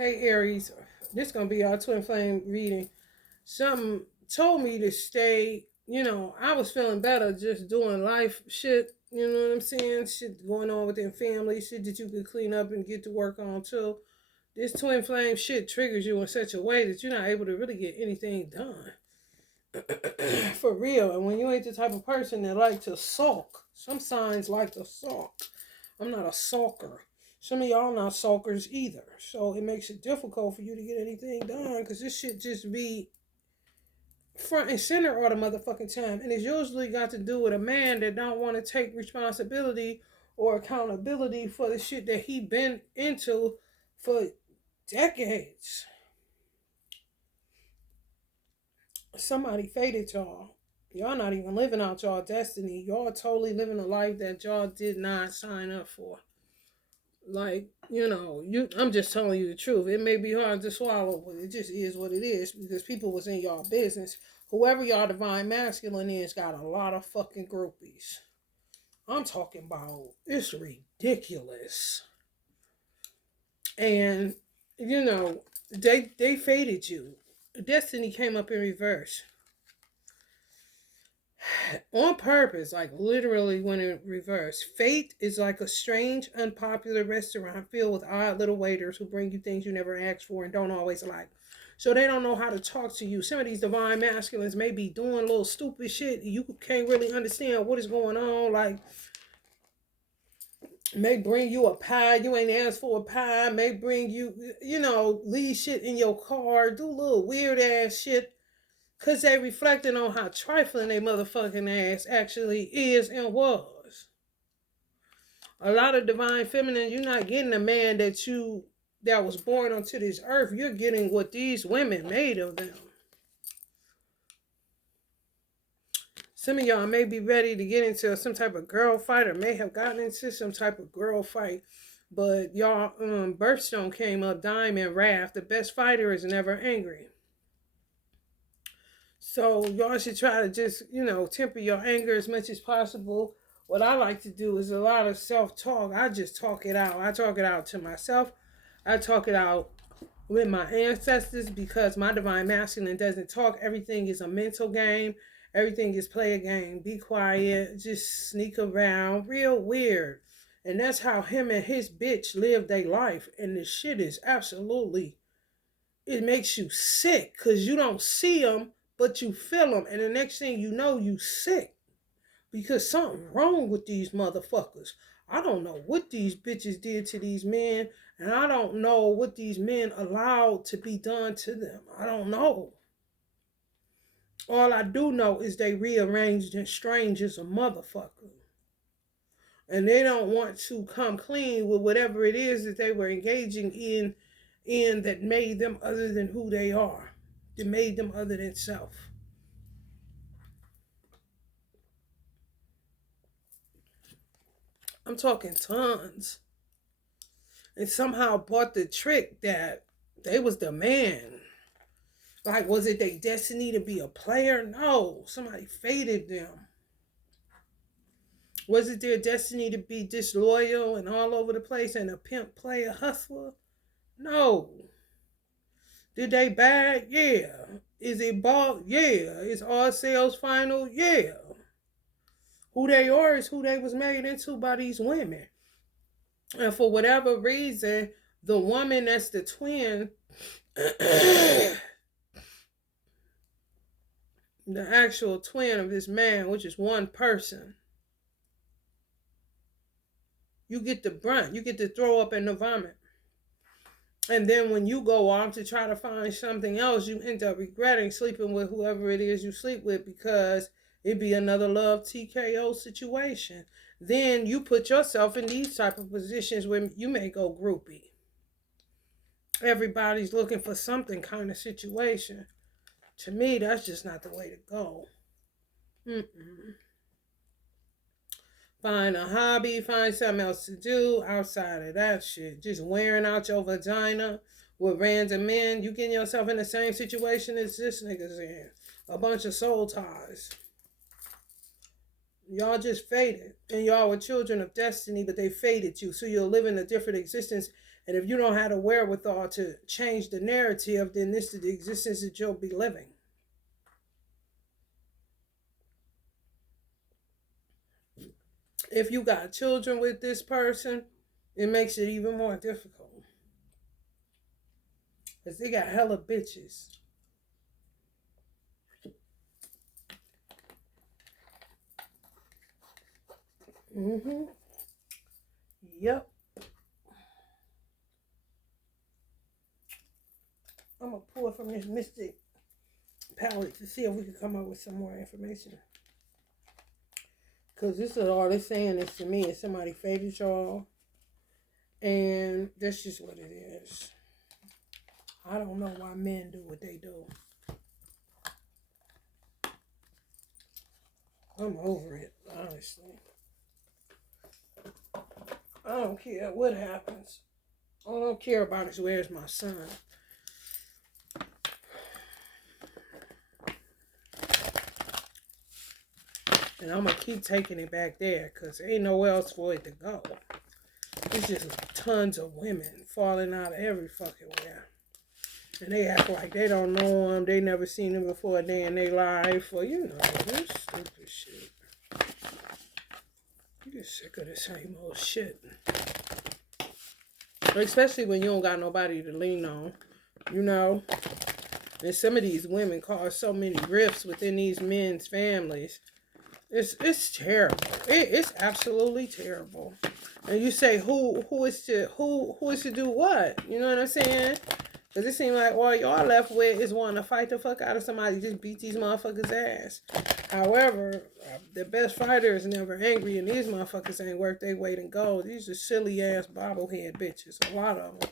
Hey Aries, this gonna be our twin flame reading. Something told me to stay. I was feeling better just doing life shit. You know what I'm saying? Shit going on within family, shit that you could clean up and get to work on too. This twin flame shit triggers you in such a way that you're not able to really get anything done. For real. And when you ain't the type of person that like to sulk, some signs like to sulk. I'm not a sulker. Some of y'all not sulkers either. So it makes it difficult for you to get anything done because this shit just be front and center all the motherfucking time. And it's usually got to do with a man that don't want to take responsibility or accountability for the shit that he been into for decades. Somebody faded y'all. Y'all not even living out y'all destiny. Y'all totally living a life that y'all did not sign up for. Like, I'm just telling you the truth. It may be hard to swallow, but it just is what it is because people was in y'all business. Whoever y'all divine masculine is got a lot of fucking groupies. I'm talking about it's ridiculous. And they faded you. Destiny came up in reverse. On purpose, like literally when in reverse. Fate is like a strange, unpopular restaurant filled with odd little waiters who bring you things you never asked for and don't always like. So they don't know how to talk to you. Some of these divine masculines may be doing little stupid shit. You can't really understand what is going on. Like, may bring you a pie. You ain't asked for a pie. May bring you, leave shit in your car. Do little weird ass shit. Because they reflecting on how trifling they motherfucking ass actually is and was. A lot of divine feminine, you're not getting a man that was born onto this earth. You're getting what these women made of them. Some of y'all may be ready to get into some type of girl fight or may have gotten into some type of girl fight. But y'all birthstone came up, diamond, wrath. The best fighter is never angry. So y'all should try to just, temper your anger as much as possible. What I like to do is a lot of self-talk. I just talk it out. I talk it out to myself. I talk it out with my ancestors because my divine masculine doesn't talk. Everything is a mental game. Everything is play a game. Be quiet. Just sneak around. Real weird. And that's how him and his bitch live their life. And this shit is absolutely, it makes you sick because you don't see them, but you feel them. And the next thing you know, you sick. Because something wrong with these motherfuckers. I don't know what these bitches did to these men. And I don't know what these men allowed to be done to them. I don't know. All I do know is they rearranged and strange as a motherfucker. And they don't want to come clean with whatever it is that they were engaging in that made them other than who they are. That made them other than self. I'm talking tons. And somehow bought the trick that they was the man. Like, was it their destiny to be a player? No. Somebody faded them. Was it their destiny to be disloyal and all over the place and a pimp player hustler? No. Did they bag? Yeah. Is it bought? Yeah. Is all sales final? Yeah. Who they are is who they was made into by these women. And for whatever reason, the woman that's the twin, the actual twin of this man, which is one person, you get the brunt. You get to throw up in the vomit. And then when you go off to try to find something else, you end up regretting sleeping with whoever it is you sleep with because it'd be another love TKO situation. Then you put yourself in these type of positions where you may go groupie. Everybody's looking for something kind of situation. To me, that's just not the way to go. Find a hobby, find something else to do outside of that shit. Just wearing out your vagina with random men. You getting yourself in the same situation as this nigga's in. A bunch of soul ties. Y'all just faded. And y'all were children of destiny, but they faded you. So you're living a different existence And if you don't have the wherewithal to change the narrative, then this is the existence that you'll be living. If you got children with this person, it makes it even more difficult. Because they got hella bitches. Mm-hmm. Yep. I'm going to pull from this mystic palette to see if we can come up with some more information. Because this is all they're saying is to me is somebody favored y'all. And that's just what it is. I don't know why men do what they do. I'm over it, honestly. I don't care what happens. All I don't care about is where's my son. And I'm going to keep taking it back there because there ain't nowhere else for it to go. It's just tons of women falling out of every fucking where. And they act like they don't know them. They never seen them before a day in their life. Or, this stupid shit. I'm just sick of the same old shit. Especially when you don't got nobody to lean on. And some of these women cause so many rifts within these men's families. It's terrible. It's absolutely terrible. And you say who is to do what? You know what I'm saying? Because it seems like all y'all left with is wanting to fight the fuck out of somebody, just beat these motherfuckers' ass. However, the best fighter is never angry, and these motherfuckers ain't worth their weight in gold. These are silly ass bobblehead bitches, a lot of them.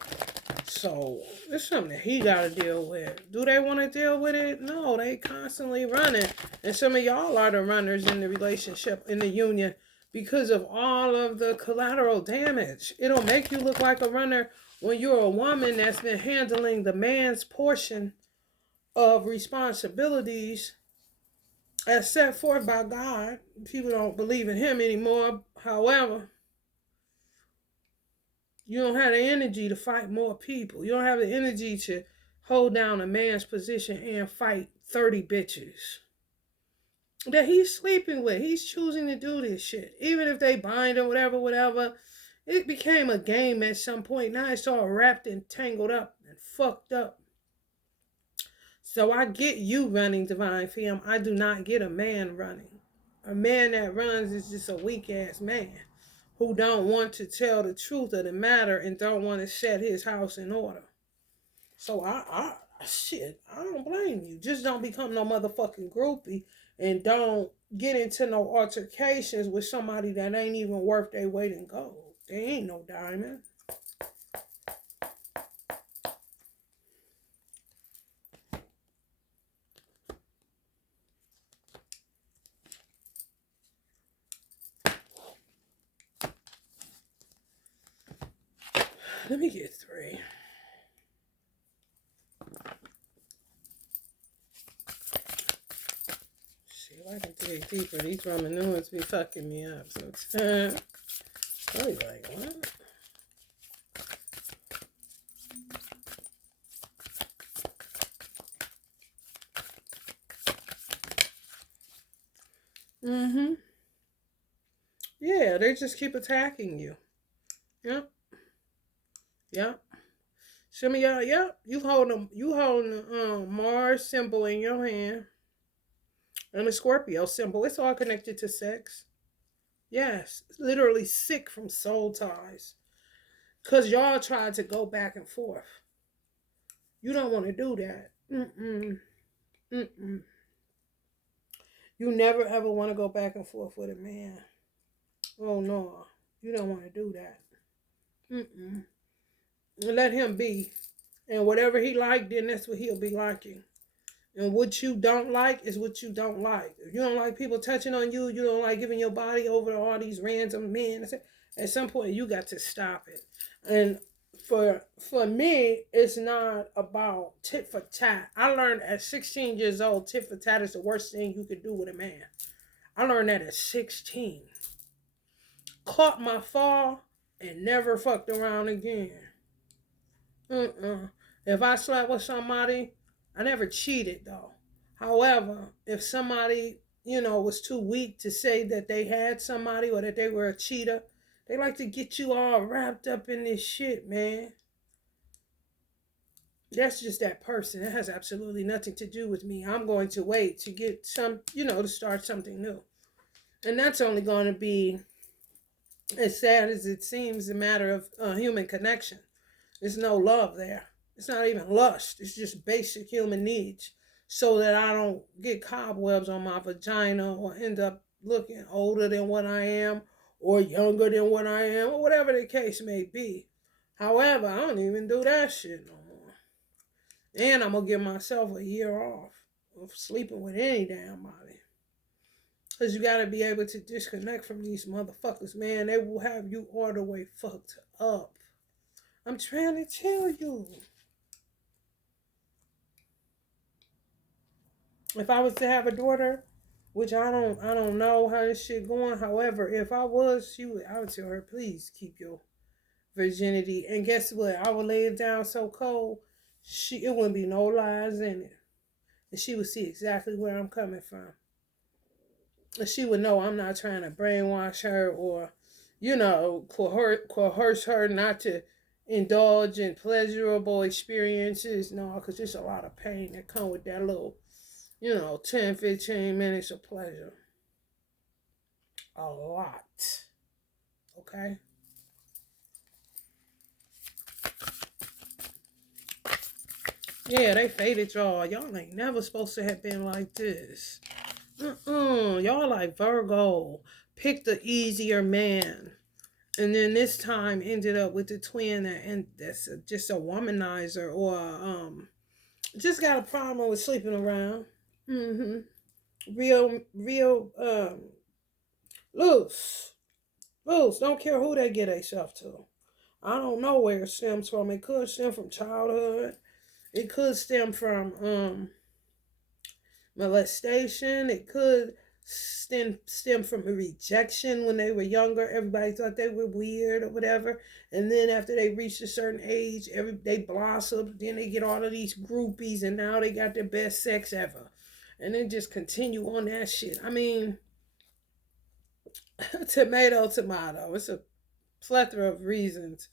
So it's something that he got to deal with. Do they want to deal with it? No, they constantly running. And some of y'all are the runners in the relationship, in the union, because of all of the collateral damage. It'll make you look like a runner when you're a woman that's been handling the man's portion of responsibilities as set forth by God. People don't believe in him anymore. However, you don't have the energy to fight more people. You don't have the energy to hold down a man's position and fight 30 bitches that he's sleeping with. He's choosing to do this shit. Even if they bind him, whatever. It became a game at some point. Now it's all wrapped and tangled up and fucked up. So I get you running, Divine Femme. I do not get a man running. A man that runs is just a weak ass man who don't want to tell the truth of the matter and don't want to set his house in order. So I don't blame you. Just don't become no motherfucking groupie and don't get into no altercations with somebody that ain't even worth their weight in gold. They ain't no diamond. Let me get 3. See if I can dig deeper. These Roman numerals be fucking me up sometimes. I be like, what? Mm-hmm. Yeah, they just keep attacking you. Yep. Yep. Some of y'all, yep, you holding the Mars symbol in your hand and the Scorpio symbol. It's all connected to sex. Yes, literally sick from soul ties. Cause y'all tried to go back and forth. You don't want to do that. Mm-mm. You never ever want to go back and forth with a man. Oh no, you don't want to do that. Let him be. And whatever he liked, then that's what he'll be liking. And what you don't like is what you don't like. If you don't like people touching on you, you don't like giving your body over to all these random men. At some point, you got to stop it. And for me, it's not about tit for tat. I learned at 16 years old, tit for tat is the worst thing you could do with a man. I learned that at 16. Caught my fall and never fucked around again. Mm-mm. If I slept with somebody, I never cheated though. However, if somebody, was too weak to say that they had somebody or that they were a cheater, they like to get you all wrapped up in this shit, man. That's just that person. It has absolutely nothing to do with me. I'm going to wait to get to start something new. And that's only going to be, as sad as it seems, a matter of human connection. There's no love there. It's not even lust. It's just basic human needs. So that I don't get cobwebs on my vagina or end up looking older than what I am or younger than what I am or whatever the case may be. However, I don't even do that shit no more. And I'm going to give myself a year off of sleeping with any damn body. Because you got to be able to disconnect from these motherfuckers, man. They will have you all the way fucked up. I'm trying to tell you. If I was to have a daughter, which I don't know how this shit going. However, if I was, I would tell her, please keep your virginity. And guess what? I would lay it down so cold, it wouldn't be no lies in it. And she would see exactly where I'm coming from. And she would know I'm not trying to brainwash her or, coerce her not to indulge in pleasurable experiences. No, because there's a lot of pain that come with that little 10, 15 minutes of pleasure. A lot. Okay? Yeah, they faded y'all. Y'all ain't never supposed to have been like this. Y'all like Virgo. Picked the easier man. And then this time ended up with the twin that's just a womanizer or just got a problem with sleeping around. Mm-hmm. Real loose. Loose. Don't care who they get themselves to. I don't know where it stems from. It could stem from childhood. It could stem from molestation. It could stem from a rejection when they were younger. Everybody thought they were weird or whatever. And then after they reached a certain age, they blossom. Then they get all of these groupies, and now they got their best sex ever. And then just continue on that shit. I mean, tomato. It's a plethora of reasons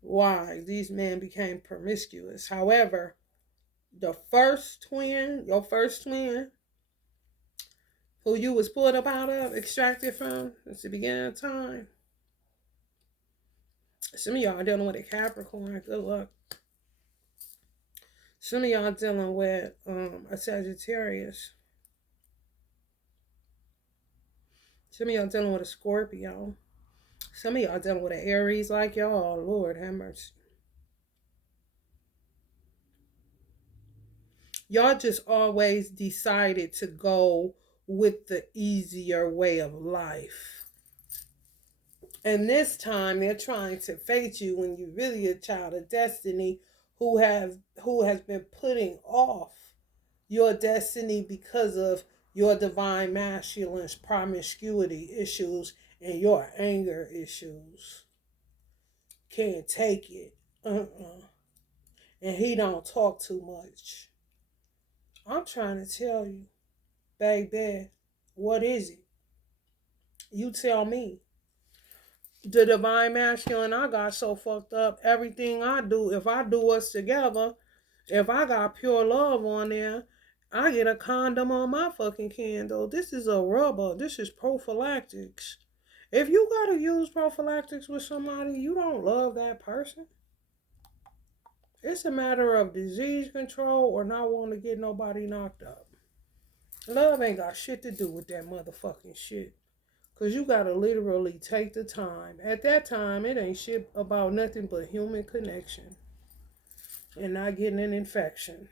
why these men became promiscuous. However, your first twin, who you was pulled up out of, extracted from, since the beginning of time. Some of y'all are dealing with a Capricorn. Good luck. Some of y'all dealing with a Sagittarius. Some of y'all dealing with a Scorpio. Some of y'all dealing with an Aries like y'all. Lord have mercy. Y'all just always decided to go with the easier way of life. And this time they're trying to fate you when you're really a child of destiny who has been putting off your destiny because of your divine masculine's promiscuity issues and your anger issues. Can't take it. And he don't talk too much. I'm trying to tell you, baby, what is it? You tell me. The divine masculine, I got so fucked up. Everything I do, if I do us together, if I got pure love on there, I get a condom on my fucking candle. This is a rubber. This is prophylactics. If you gotta use prophylactics with somebody, you don't love that person. It's a matter of disease control or not wanting to get nobody knocked up. Love ain't got shit to do with that motherfucking shit. Because you got to literally take the time. At that time, it ain't shit about nothing but human connection. And not getting an infection.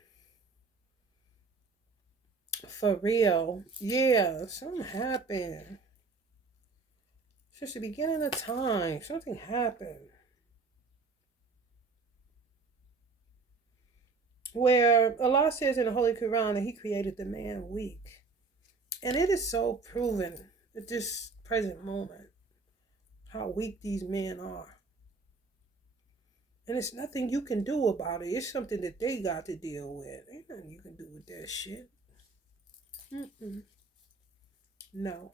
For real. Yeah, something happened. Since the beginning of time, something happened. Where Allah says in the Holy Quran that He created the man weak. And it is so proven at this present moment how weak these men are. And it's nothing you can do about it. It's something that they got to deal with. Ain't nothing you can do with that shit. Mm-mm. No.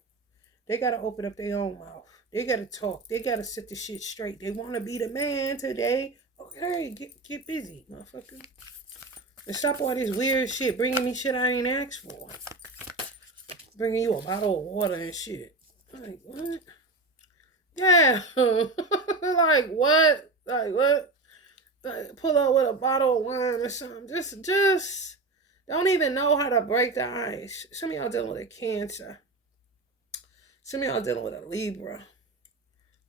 They got to open up their own mouth. They got to talk. They got to set the shit straight. They want to be the man today. Okay, get busy, motherfucker. And stop all this weird shit. Bringing me shit I ain't asked for. Bringing you a bottle of water and shit. Like, what? Yeah. Like, what? Like, what? Like, pull up with a bottle of wine or something. Just don't even know how to break the ice. Some of y'all dealing with a Cancer. Some of y'all dealing with a Libra.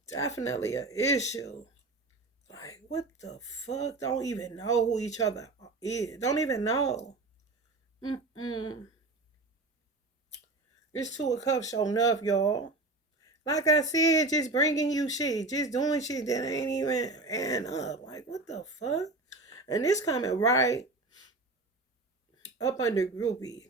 Definitely an issue. Like, what the fuck? Don't even know who each other is. Don't even know. This Two of Cups show enough, y'all. Like I said, just bringing you shit. Just doing shit that ain't even adding up. Like, what the fuck? And this coming right up under groupie.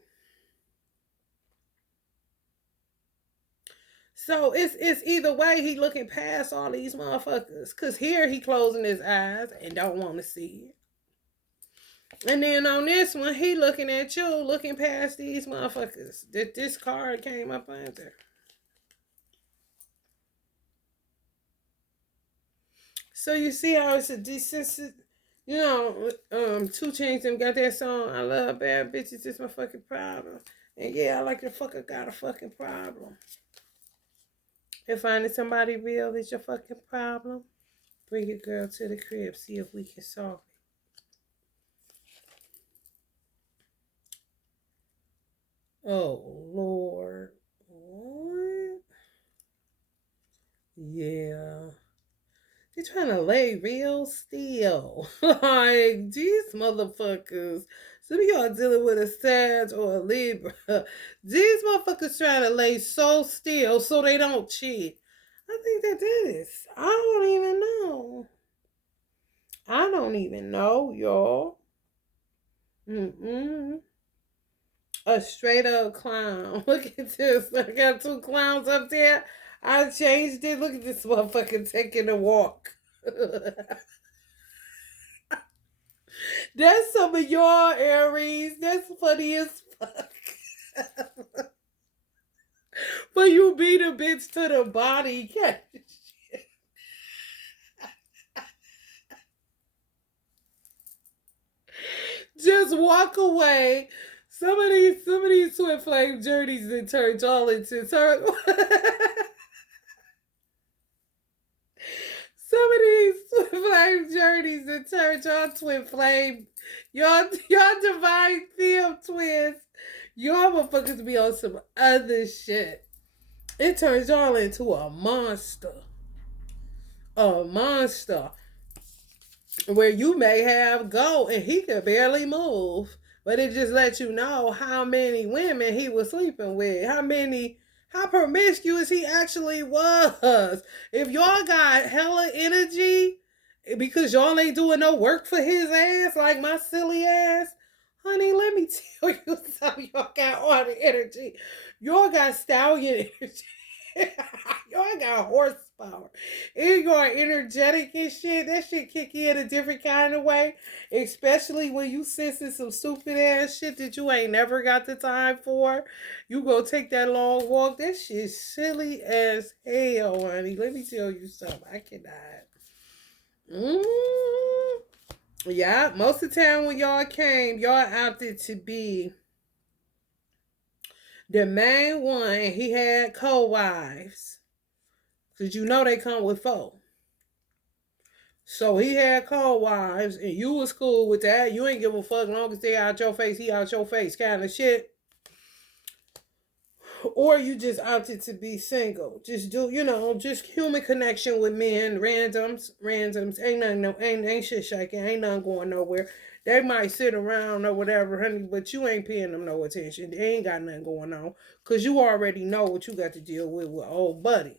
So it's either way he looking past all these motherfuckers. Cause here he closing his eyes and don't want to see it. And then on this one, he looking at you, looking past these motherfuckers that this card came up under. So you see how it's a desensitive, you know, 2 Chainz them got that song, I love bad bitches, it's my fucking problem. And yeah, I like the fucker got a fucking problem. If finding somebody real is your fucking problem, bring your girl to the crib, see if we can solve it. Oh, Lord. What? Yeah. They're trying to lay real still. Like, these motherfuckers. Some of y'all dealing with a Sag or a Libra. These motherfuckers trying to lay so still so they don't cheat. I think that is. I don't even know. I don't even know, y'all. A straight up clown. Look at this. I got 2 clowns up there. I changed it. Look at this motherfucker taking a walk. That's some of y'all, Aries. That's funny as fuck. But you beat a bitch to the body. Just walk away. Some of these twin flame journeys that turned y'all into turn. Some of these twin flame journeys that turned y'all twin flame, y'all divine theme twins. Y'all motherfuckers be on some other shit. It turns y'all into a monster. A monster. Where you may have go and he could barely move. But it just lets you know how many women he was sleeping with. How promiscuous he actually was. If y'all got hella energy because y'all ain't doing no work for his ass like my silly ass, honey, let me tell you something. Y'all got all the energy. Y'all got stallion energy. Y'all got horsepower. If you are energetic and shit, that shit kick in a different kind of way. Especially when you sensing some stupid ass shit that you ain't never got the time for. You go take that long walk. That shit's silly as hell, honey. Let me tell you something. I cannot. Yeah, most of the time when y'all came, y'all opted to be the main one. He had co-wives. Because you know they come with 4. So he had co-wives and you was cool with that. You ain't give a fuck long as they out your face, he out your face kind of shit. Or you just opted to be single. Just do, just human connection with men, randoms. Ain't nothing, ain't shit shaking, ain't nothing going nowhere. They might sit around or whatever, honey, but you ain't paying them no attention. They ain't got nothing going on. Because you already know what you got to deal with old buddy.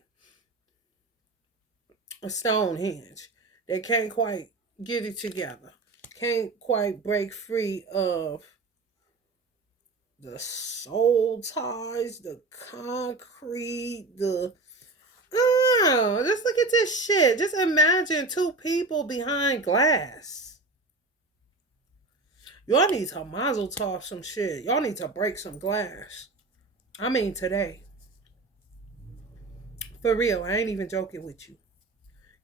A Stonehenge. They can't quite get it together. Can't quite break free of the soul ties, the concrete, the Oh, just look at this shit. Just imagine two people behind glass. Y'all need to mazel tov some shit. Y'all need to break some glass. I mean today. For real, I ain't even joking with you.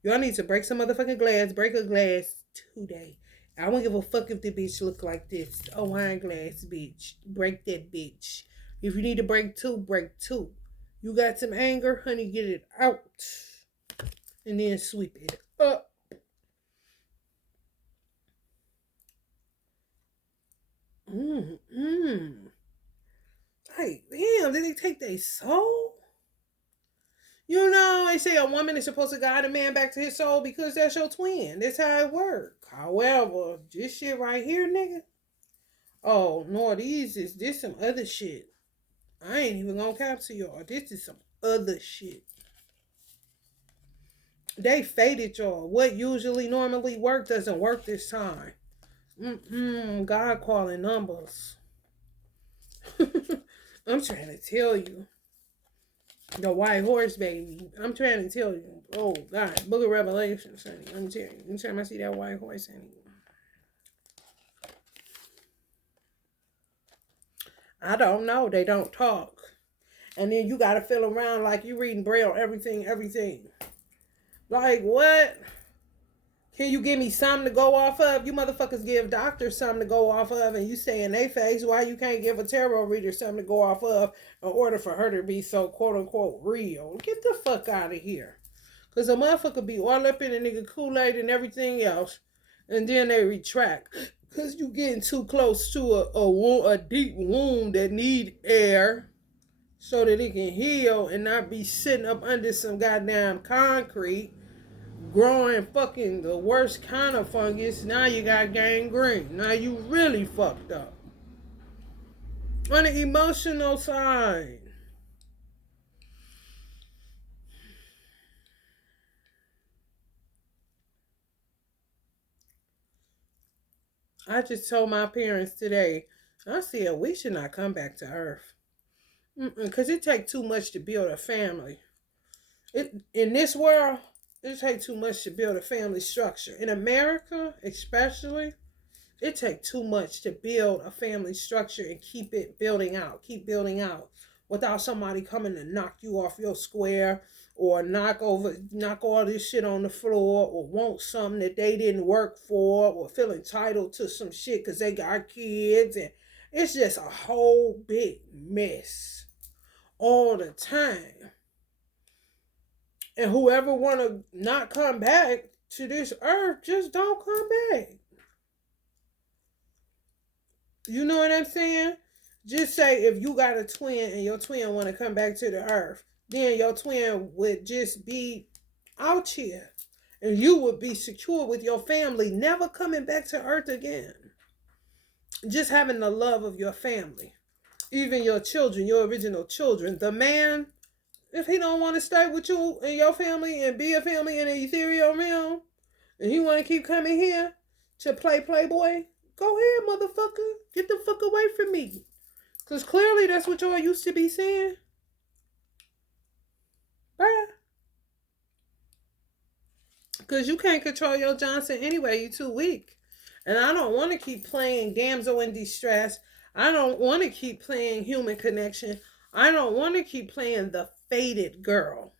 Y'all need to break some motherfucking glass. Break a glass today. I don't give a fuck if the bitch look like this. A wine glass, bitch. Break that bitch. If you need to break two, break two. You got some anger, honey, get it out. And then sweep it up. Mm-mm. Like, damn, did they take their soul? You know, they say a woman is supposed to guide a man back to his soul because that's your twin. That's how it works. However, this shit right here, nigga. Oh, no, this some other shit. I ain't even gonna capture y'all. This is some other shit. They faded y'all. What usually normally work doesn't work this time. God calling numbers. I'm trying to tell you. The white horse, baby. I'm trying to tell you. Oh, God. Book of Revelation, honey. I'm telling you. Anytime I see that white horse, honey. I don't know. They don't talk. And then you got to feel around like you reading Braille, everything. Like, what? Can you give me something to go off of? You motherfuckers give doctors something to go off of, and you say in their face why you can't give a tarot reader something to go off of in order for her to be so quote unquote real. Get the fuck out of here. Because a motherfucker be all up in a nigga Kool-Aid and everything else, and then they retract. Because you getting too close to a deep wound that need air so that it can heal and not be sitting up under some goddamn concrete growing fucking the worst kind of fungus. Now you got gangrene. Now you really fucked up. On the emotional side, I just told my parents today, I said we should not come back to Earth. Because it takes too much to build a family. In this world, it takes too much to build a family structure. In America, especially, it takes too much to build a family structure and keep building out without somebody coming to knock you off your square or knock all this shit on the floor or want something that they didn't work for or feel entitled to some shit because they got kids, and it's just a whole big mess all the time. And whoever want to not come back to this earth, just don't come back. You know what I'm saying? Just say if you got a twin and your twin want to come back to the earth, then your twin would just be out here. And you would be secure with your family, never coming back to earth again. Just having the love of your family. Even your children, your original children. The man, if he don't want to stay with you and your family and be a family in the ethereal realm, and he want to keep coming here to play Playboy, go ahead, motherfucker. Get the fuck away from me. Because clearly that's what y'all used to be saying. Bye. Because you can't control your Johnson anyway. You too weak. And I don't want to keep playing damsel in distress. I don't want to keep playing human connection. I don't want to keep playing the faded girl.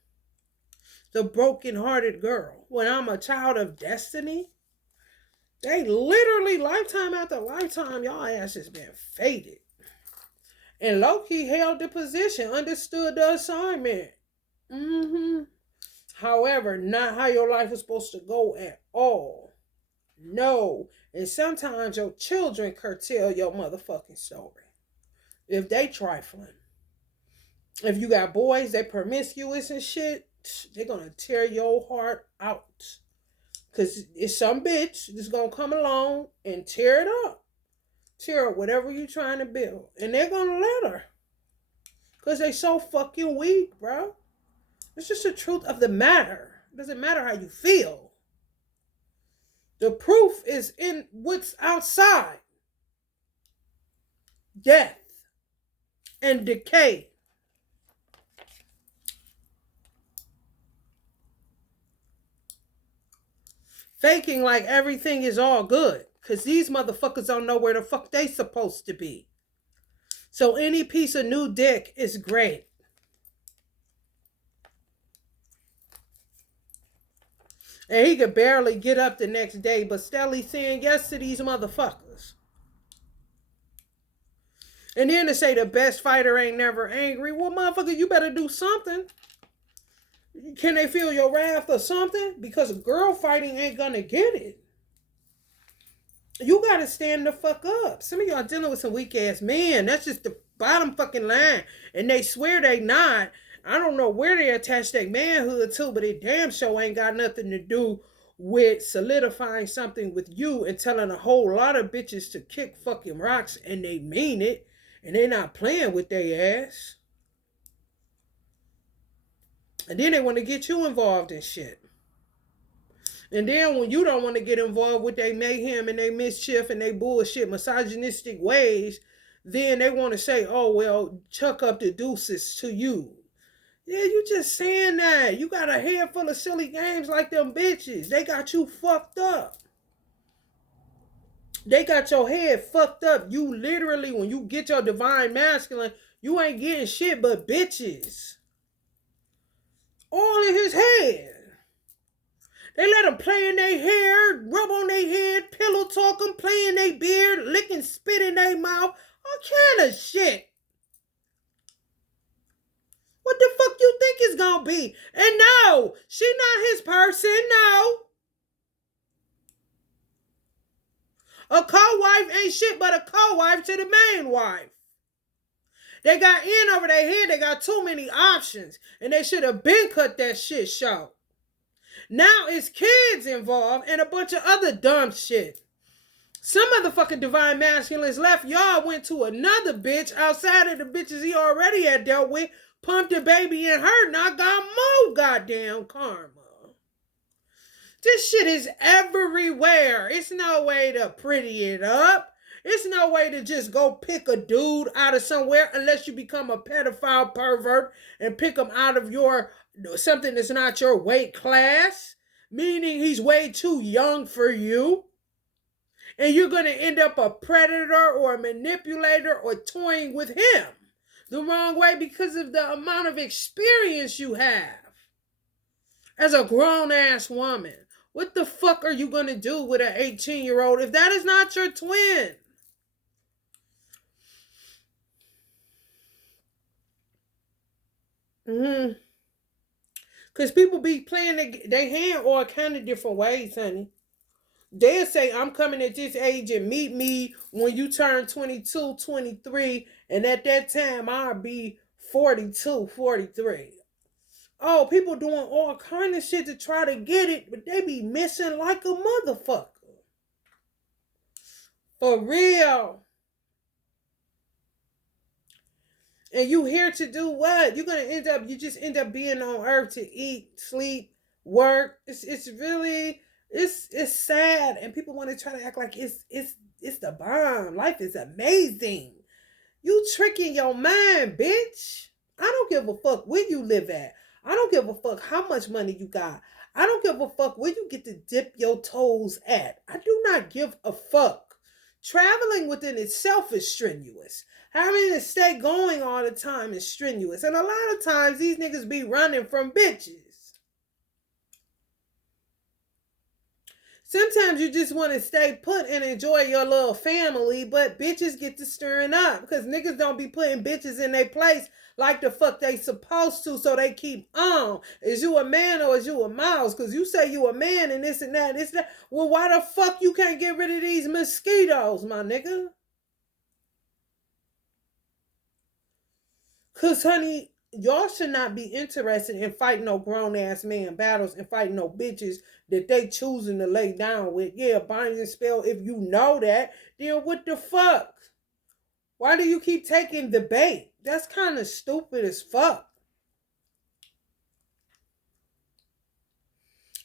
The broken-hearted girl. When I'm a child of destiny. They literally, lifetime after lifetime, y'all ass has been faded. And low-key held the position, understood the assignment. However, not how your life was supposed to go at all. No. And sometimes your children curtail your motherfucking story. If they trifling. If you got boys, they promiscuous and shit, they're going to tear your heart out. Because it's some bitch that's going to come along and tear it up. Tear up whatever you're trying to build. And they're going to let her. Because they so fucking weak, bro. It's just the truth of the matter. It doesn't matter how you feel. The proof is in what's outside. Death and decay. faking like everything is all good. Because these motherfuckers don't know where the fuck they supposed to be. So any piece of new dick is great. And he could barely get up the next day, but steadily saying yes to these motherfuckers. And then to say the best fighter ain't never angry. Well, motherfucker, you better do something. Can they feel your wrath or something? Because girl fighting ain't gonna get it. You gotta stand the fuck up. Some of y'all dealing with some weak ass men. That's just the bottom fucking line. And they swear they not. I don't know where they attach their manhood to, but it damn sure ain't got nothing to do with solidifying something with you and telling a whole lot of bitches to kick fucking rocks, and they mean it. And they not playing with their ass. And then they want to get you involved in shit. And then when you don't want to get involved with their mayhem and their mischief and their bullshit misogynistic ways, then they want to say, oh, well, chuck up the deuces to you. Yeah, you just saying that. You got a head full of silly games like them bitches. They got you fucked up. They got your head fucked up. You literally, when you get your divine masculine, you ain't getting shit but bitches. All in his head. They let them play in their hair, rub on their head, pillow talk them, play in their beard, licking spit in their mouth. All kind of shit. What the fuck you think it's gonna be? And no, she not his person, no. A co-wife ain't shit but a co-wife to the main wife. They got in over their head. They got too many options. And they should have been cut that shit short. Now it's kids involved and a bunch of other dumb shit. Some motherfucking divine masculines left. Y'all went to another bitch outside of the bitches he already had dealt with. Pumped a baby in her. Now got more goddamn karma. This shit is everywhere. It's no way to pretty it up. It's no way to just go pick a dude out of somewhere unless you become a pedophile pervert and pick him out of your something that's not your weight class, meaning he's way too young for you. And you're going to end up a predator or a manipulator or toying with him the wrong way because of the amount of experience you have as a grown-ass woman. What the fuck are you going to do with an 18-year-old if that is not your twin? Because people be playing their hand all kind of different ways, honey. They'll say, I'm coming at this age and meet me when you turn 22, 23, and at that time I'll be 42, 43. Oh, people doing all kind of shit to try to get it, but they be missing like a motherfucker. For real. And you here to do what? You're going to you just end up being on earth to eat, sleep, work. It's really, it's sad. And people want to try to act like it's the bomb. Life is amazing. You tricking your mind, bitch. I don't give a fuck where you live at. I don't give a fuck how much money you got. I don't give a fuck where you get to dip your toes at. I do not give a fuck. Traveling within itself is strenuous. Having to stay going all the time is strenuous. And a lot of times these niggas be running from bitches. Sometimes you just want to stay put and enjoy your little family, but bitches get to stirring up because niggas don't be putting bitches in their place like the fuck they supposed to, so they keep on. Is you a man or is you a mouse? Because you say you a man and this and that and this and that. Well, why the fuck you can't get rid of these mosquitoes, my nigga? Because, honey, y'all should not be interested in fighting no grown-ass man battles and fighting no bitches that they choosing to lay down with. Yeah, binding spell, if you know that, then what the fuck? Why do you keep taking the bait? That's kind of stupid as fuck.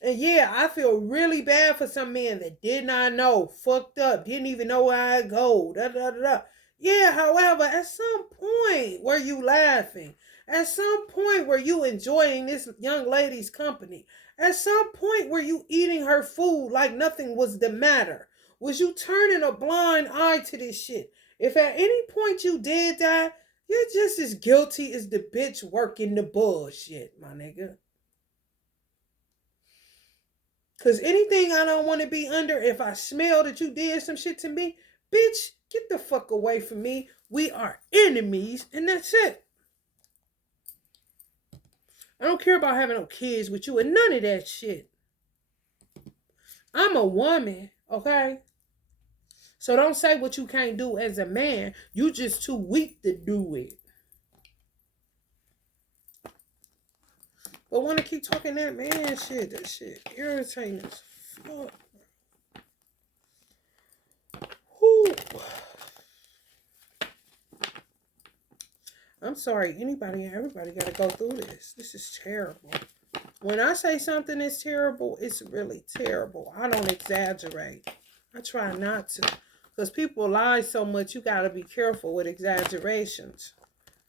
And yeah, I feel really bad for some men that did not know, fucked up, didn't even know where I go, Yeah, however, at some point were you laughing? At some point were you enjoying this young lady's company? At some point, were you eating her food like nothing was the matter? Was you turning a blind eye to this shit? If at any point you did that, you're just as guilty as the bitch working the bullshit, my nigga. Because anything I don't want to be under, if I smell that you did some shit to me, bitch, get the fuck away from me. We are enemies, and that's it. I don't care about having no kids with you and none of that shit. I'm a woman, okay? So don't say what you can't do as a man. You just too weak to do it. But when I keep talking that man shit, that shit irritating as fuck. Whew. I'm sorry, anybody and everybody got to go through this. This is terrible. When I say something is terrible, it's really terrible. I don't exaggerate. I try not to. Because people lie so much, you got to be careful with exaggerations.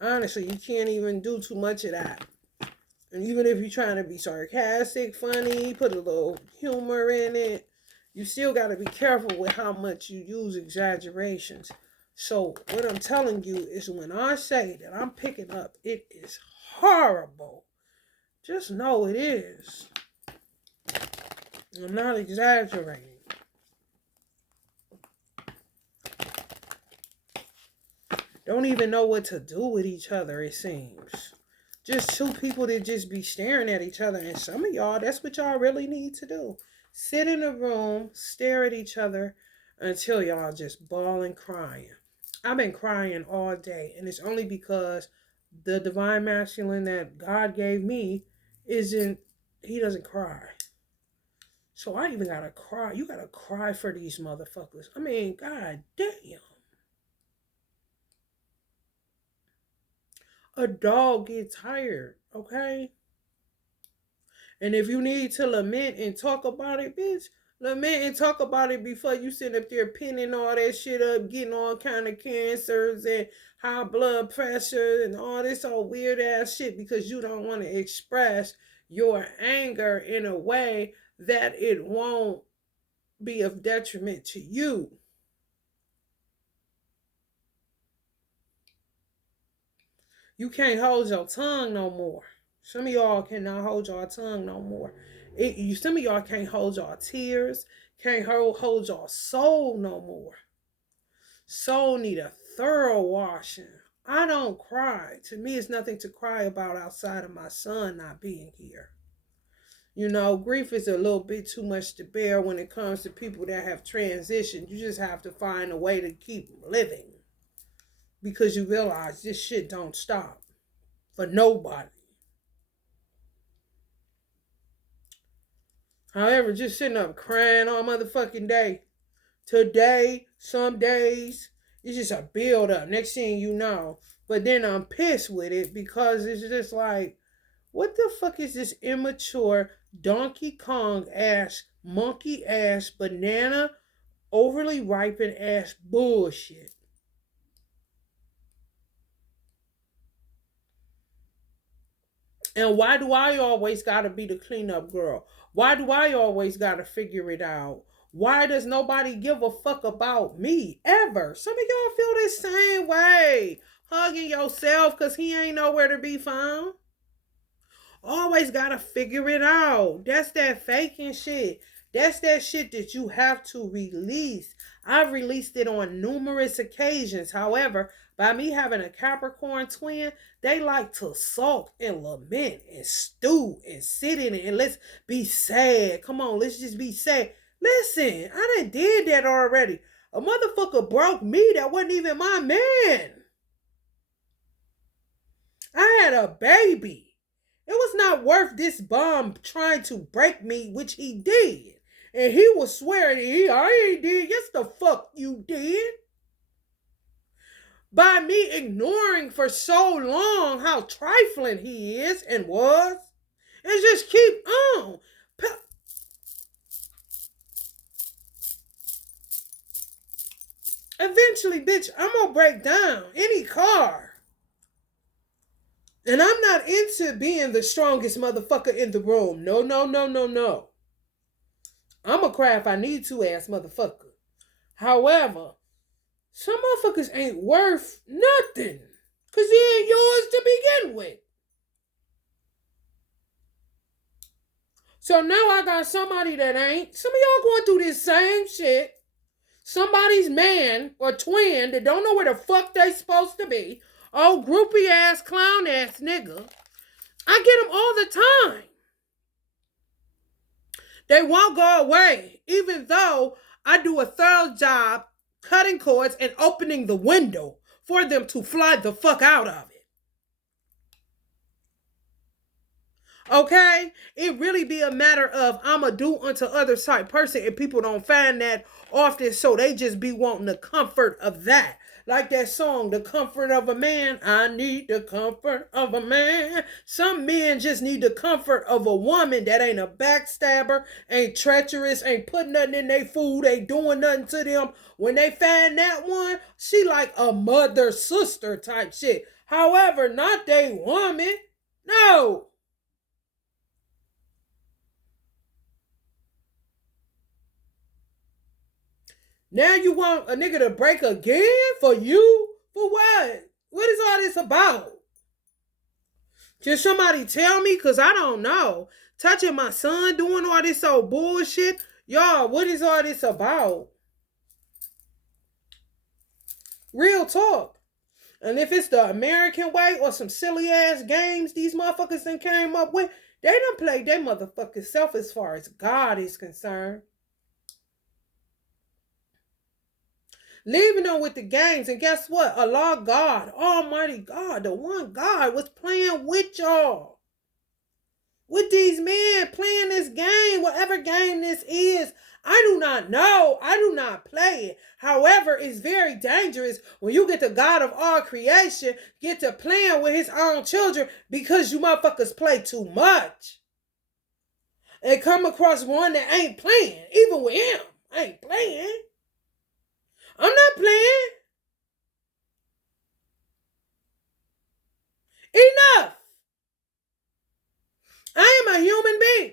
Honestly, you can't even do too much of that. And even if you're trying to be sarcastic, funny, put a little humor in it, you still got to be careful with how much you use exaggerations. So what I'm telling you is when I say that I'm picking up, it is horrible. Just know it is. I'm not exaggerating. Don't even know what to do with each other, it seems. Just two people that just be staring at each other. And some of y'all, that's what y'all really need to do. Sit in a room, stare at each other until y'all just bawling, crying. I've been crying all day. And it's only because the divine masculine that God gave me he doesn't cry. So I even gotta cry. You gotta cry for these motherfuckers. I mean, god damn. A dog gets tired, okay? And if you need to lament and talk about it, bitch, lament and talk about it before you sit up there pinning all that shit up, getting all kind of cancers and high blood pressure and all this old weird ass shit because you don't want to express your anger in a way that it won't be of detriment to you. You can't hold your tongue no more. Some of y'all cannot hold your tongue no more. Some of y'all can't hold your tears, can't hold your soul no more. Soul need a thorough washing. I don't cry. To me, it's nothing to cry about outside of my son not being here. You know, grief is a little bit too much to bear when it comes to people that have transitioned. You just have to find a way to keep living because you realize this shit don't stop for nobody. However, just sitting up crying all motherfucking day. Today, some days, it's just a build up. Next thing you know. But then I'm pissed with it because it's just like, what the fuck is this immature Donkey Kong ass, monkey ass, banana, overly ripened ass bullshit? And why do I always gotta be the cleanup girl? Why do I always gotta figure it out? Why does nobody give a fuck about me ever? Some of y'all feel the same way. Hugging yourself because he ain't nowhere to be found. Always gotta figure it out. That's that faking shit. That's that shit that you have to release. I've released it on numerous occasions. However, by me having a Capricorn twin, they like to sulk and lament and stew and sit in it and let's be sad. Come on, let's just be sad. Listen, I done did that already. A motherfucker broke me that wasn't even my man. I had a baby. It was not worth this bum trying to break me, which he did. And he was swearing, I ain't did. Yes, the fuck you did. By me ignoring for so long how trifling he is and was. And just keep on. Eventually, bitch, I'm gonna break down any car. And I'm not into being the strongest motherfucker in the room. No, no, no, no, no. I'm a cry if I need to ass motherfucker. However, some motherfuckers ain't worth nothing. Because they ain't yours to begin with. So now I got somebody that ain't. Some of y'all going through this same shit. Somebody's man or twin that don't know where the fuck they supposed to be. Oh, groupie ass, clown ass nigga. I get them all the time. They won't go away, even though I do a thorough job cutting cords and opening the window for them to fly the fuck out of it. Okay? It really be a matter of I'm a do unto others type person, and people don't find that often, so they just be wanting the comfort of that. Like that song, The Comfort of a Man. I need the comfort of a man. Some men just need the comfort of a woman that ain't a backstabber, ain't treacherous, ain't putting nothing in their food, ain't doing nothing to them. When they find that one, she like a mother, sister type shit. However, not they woman. No. Now you want a nigga to break again for you? For what? What is all this about? Can somebody tell me? Because I don't know. Touching my son, doing all this old bullshit. Y'all, what is all this about? Real talk. And if it's the American way or some silly ass games these motherfuckers done came up with, they done played their motherfucking self as far as God is concerned. Leaving them with the games, and guess what? Allah God, Almighty God, the one God was playing with y'all. With these men playing this game, whatever game this is, I do not know. I do not play it. However, it's very dangerous when you get the God of all creation, get to playing with his own children because you motherfuckers play too much. And come across one that ain't playing, even with him. I ain't playing. I'm not playing. Enough. I am a human being.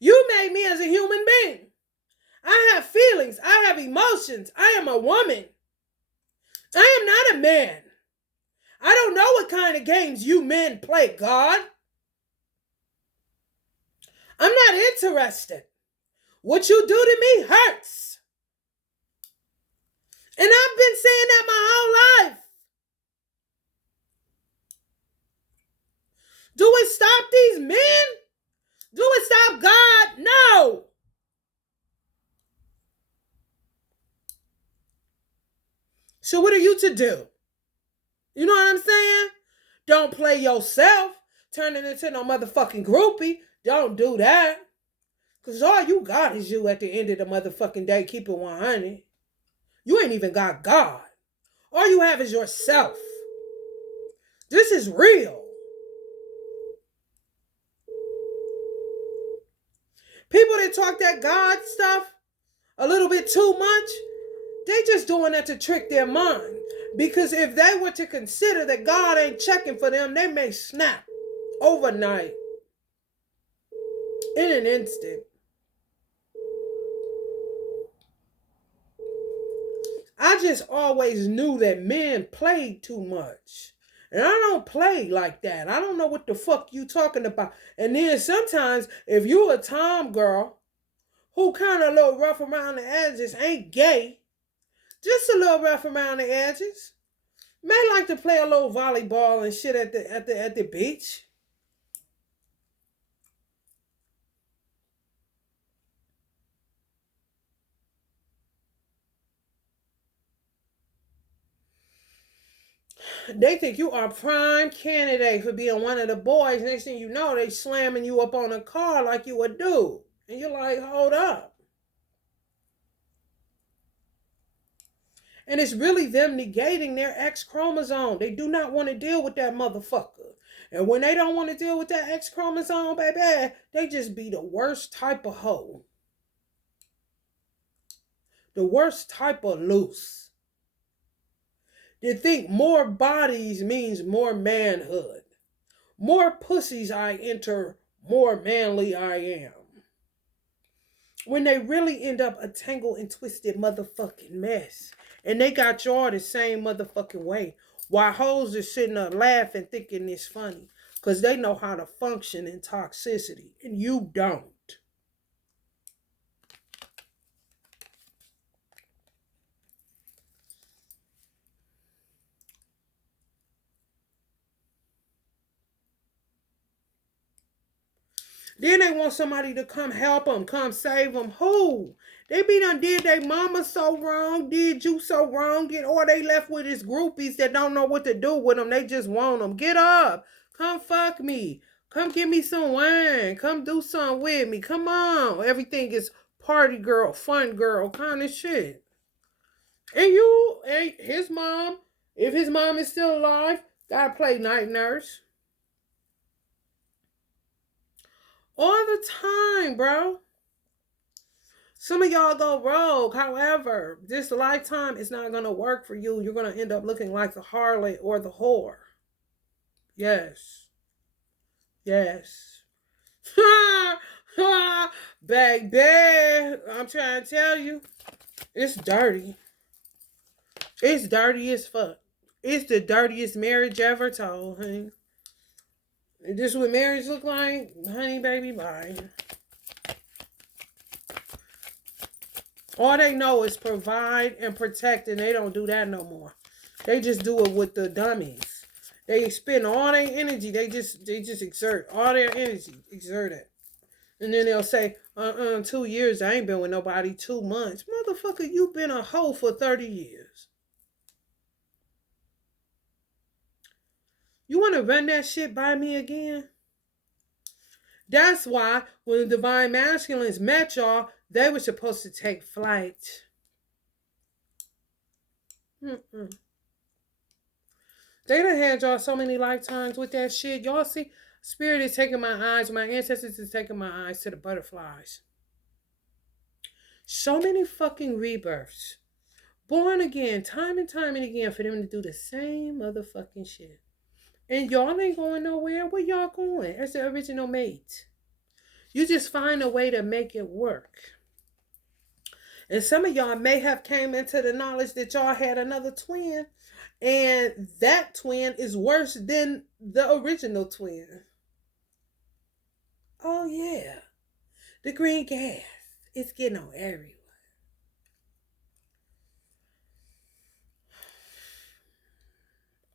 You made me as a human being. I have feelings. I have emotions. I am a woman. I am not a man. I don't know what kind of games you men play, God. I'm not interested. What you do to me hurts. And I've been saying that my whole life. Do it stop these men? Do it stop God? No. So what are you to do? You know what I'm saying? Don't play yourself, turning into no motherfucking groupie. Don't do that. Because all you got is you at the end of the motherfucking day. Keep it 100. You ain't even got God. All you have is yourself. This is real. People that talk that God stuff a little bit too much, they just doing that to trick their mind. Because if they were to consider that God ain't checking for them, they may snap overnight. In an instant. I just always knew that men played too much. And I don't play like that. I don't know what the fuck you talking about. And then sometimes, if you a tom girl who kind of a little rough around the edges, ain't gay, just a little rough around the edges, may like to play a little volleyball and shit at the beach. They think you are prime candidate for being one of the boys. Next thing you know, they slamming you up on a car like you a dude. And you're like, hold up. And it's really them negating their X chromosome. They do not want to deal with that motherfucker. And when they don't want to deal with that X chromosome, baby, they just be the worst type of hoe. The worst type of loose. They think more bodies means more manhood. More pussies I enter, more manly I am. When they really end up a tangled and twisted motherfucking mess. And they got y'all the same motherfucking way. While hoes are sitting up laughing, thinking it's funny. Because they know how to function in toxicity. And you don't. Then they want somebody to come help them, come save them. Who? They be done did their mama so wrong, did you so wrong, or they left with his groupies that don't know what to do with them. They just want them. Get up. Come fuck me. Come give me some wine. Come do something with me. Come on. Everything is party girl, fun girl kind of shit. And you, and his mom, if his mom is still alive, gotta play night nurse. All the time, bro. Some of y'all go rogue. However, this lifetime is not going to work for you. You're going to end up looking like the harlot or the whore. Yes. Yes. Baby, I'm trying to tell you, it's dirty. It's dirty as fuck. It's the dirtiest marriage ever told, honey. This is what marriage look like? Honey, baby, bye. All they know is provide and protect, and they don't do that no more. They just do it with the dummies. They spend all their energy. They just exert all their energy. Exert it. And then they'll say, 2 years, I ain't been with nobody 2 months. Motherfucker, you been a hoe for 30 years. You want to run that shit by me again? That's why when the Divine Masculines met y'all, they were supposed to take flight. Mm-mm. They done had y'all so many lifetimes with that shit. Y'all see, Spirit is taking my eyes, my ancestors is taking my eyes to the butterflies. So many fucking rebirths. Born again, time and time and again, for them to do the same motherfucking shit. And y'all ain't going nowhere. Where y'all going? As the original mate. You just find a way to make it work. And some of y'all may have came into the knowledge that y'all had another twin. And that twin is worse than the original twin. Oh, yeah. The green gas. It's getting on everyone.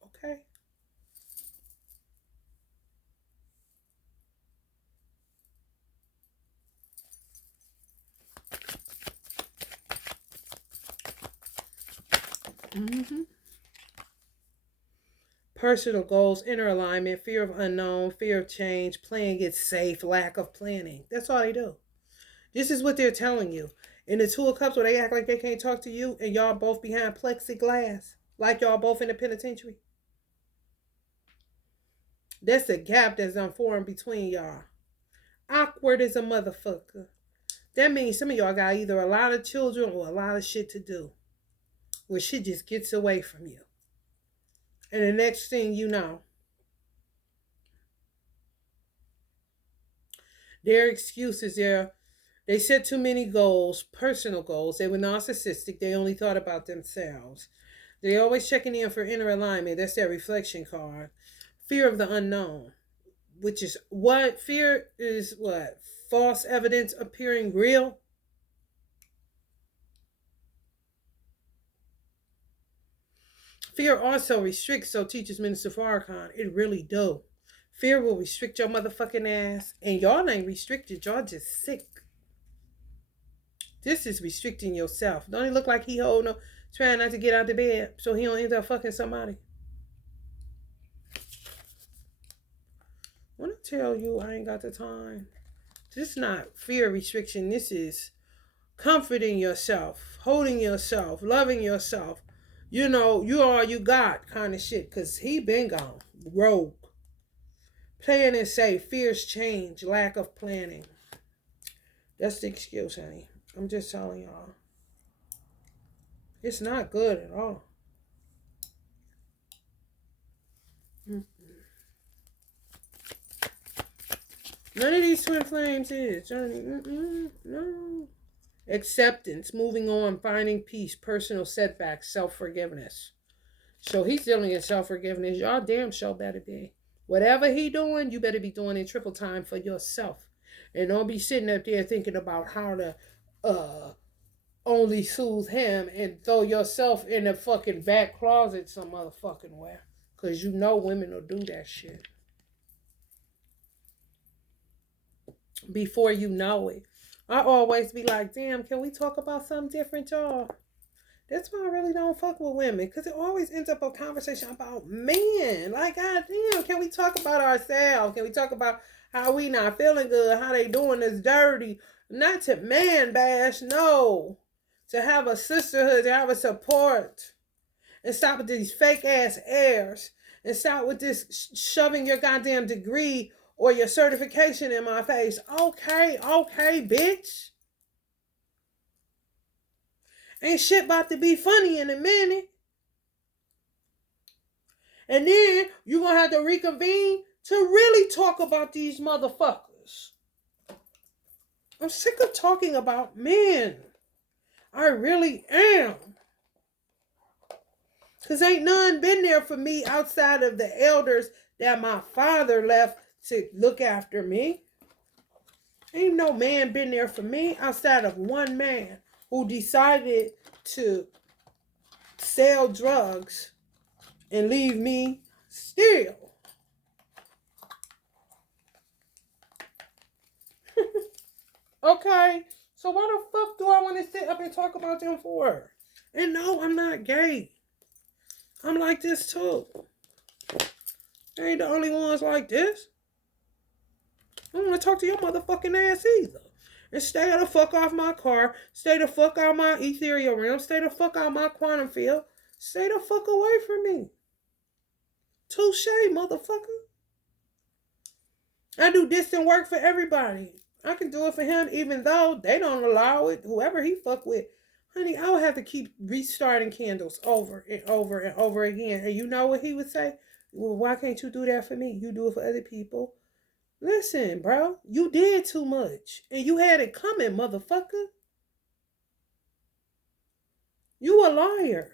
Okay. Mm-hmm. Personal goals, inner alignment, fear of unknown, fear of change, playing it safe, lack of planning. That's all they do. This is what they're telling you. In the Two of Cups, where they act like they can't talk to you and y'all both behind plexiglass, like y'all both in the penitentiary. That's a gap that's unformed between y'all. Awkward as a motherfucker. That means some of y'all got either a lot of children or a lot of shit to do, where shit just gets away from you. And the next thing you know, their excuses there. They set too many goals, personal goals. They were narcissistic. They only thought about themselves. They always checking in for inner alignment. That's their reflection card. Fear of the unknown, which is what? Fear is what? False evidence appearing real. Fear also restricts, so teaches Minister Farrakhan. It really do. Fear will restrict your motherfucking ass. And y'all ain't restricted. Y'all just sick. This is restricting yourself. Don't it look like he holding, trying not to get out of bed so he don't end up fucking somebody? When I tell you I ain't got the time, this is not fear restriction. This is comforting yourself, holding yourself, loving yourself. You know, you all you got kind of shit. Because he been gone. Rogue. Playing it safe. Fears change. Lack of planning. That's the excuse, honey. I'm just telling y'all. It's not good at all. None of these twin flames is. Johnny, no. Acceptance, moving on, finding peace, personal setbacks, self-forgiveness. So he's dealing in self-forgiveness. Y'all damn sure better be. Whatever he doing, you better be doing in triple time for yourself. And don't be sitting up there thinking about how to only soothe him and throw yourself in the fucking back closet some motherfucking where. Because you know women will do that shit. Before you know it. I always be like, damn, can we talk about something different, y'all? That's why I really don't fuck with women. Because it always ends up a conversation about men. Like, goddamn, can we talk about ourselves? Can we talk about how we not feeling good? How they doing this dirty? Not to man bash, no. To have a sisterhood, to have a support. And stop with these fake ass airs. And stop with this shoving your goddamn degree or your certification in my face. Okay, bitch. Ain't shit about to be funny in a minute. And then you're going to have to reconvene to really talk about these motherfuckers. I'm sick of talking about men. I really am. Because ain't none been there for me outside of the elders that my father left to look after me. Ain't no man been there for me outside of one man who decided to sell drugs and leave me still. Okay, so why the fuck do I want to sit up and talk about them for? And no, I'm not gay. I'm like this too. They ain't the only ones like this. I don't want to talk to your motherfucking ass either. And stay the fuck off my car. Stay the fuck out my ethereal realm. Stay the fuck out my quantum field. Stay the fuck away from me. Touche, motherfucker. I do distant work for everybody. I can do it for him even though they don't allow it. Whoever he fuck with. Honey, I would have to keep restarting candles over and over and over again. And you know what he would say? Well, why can't you do that for me? You do it for other people. Listen, bro, you did too much. And you had it coming, motherfucker. You a liar.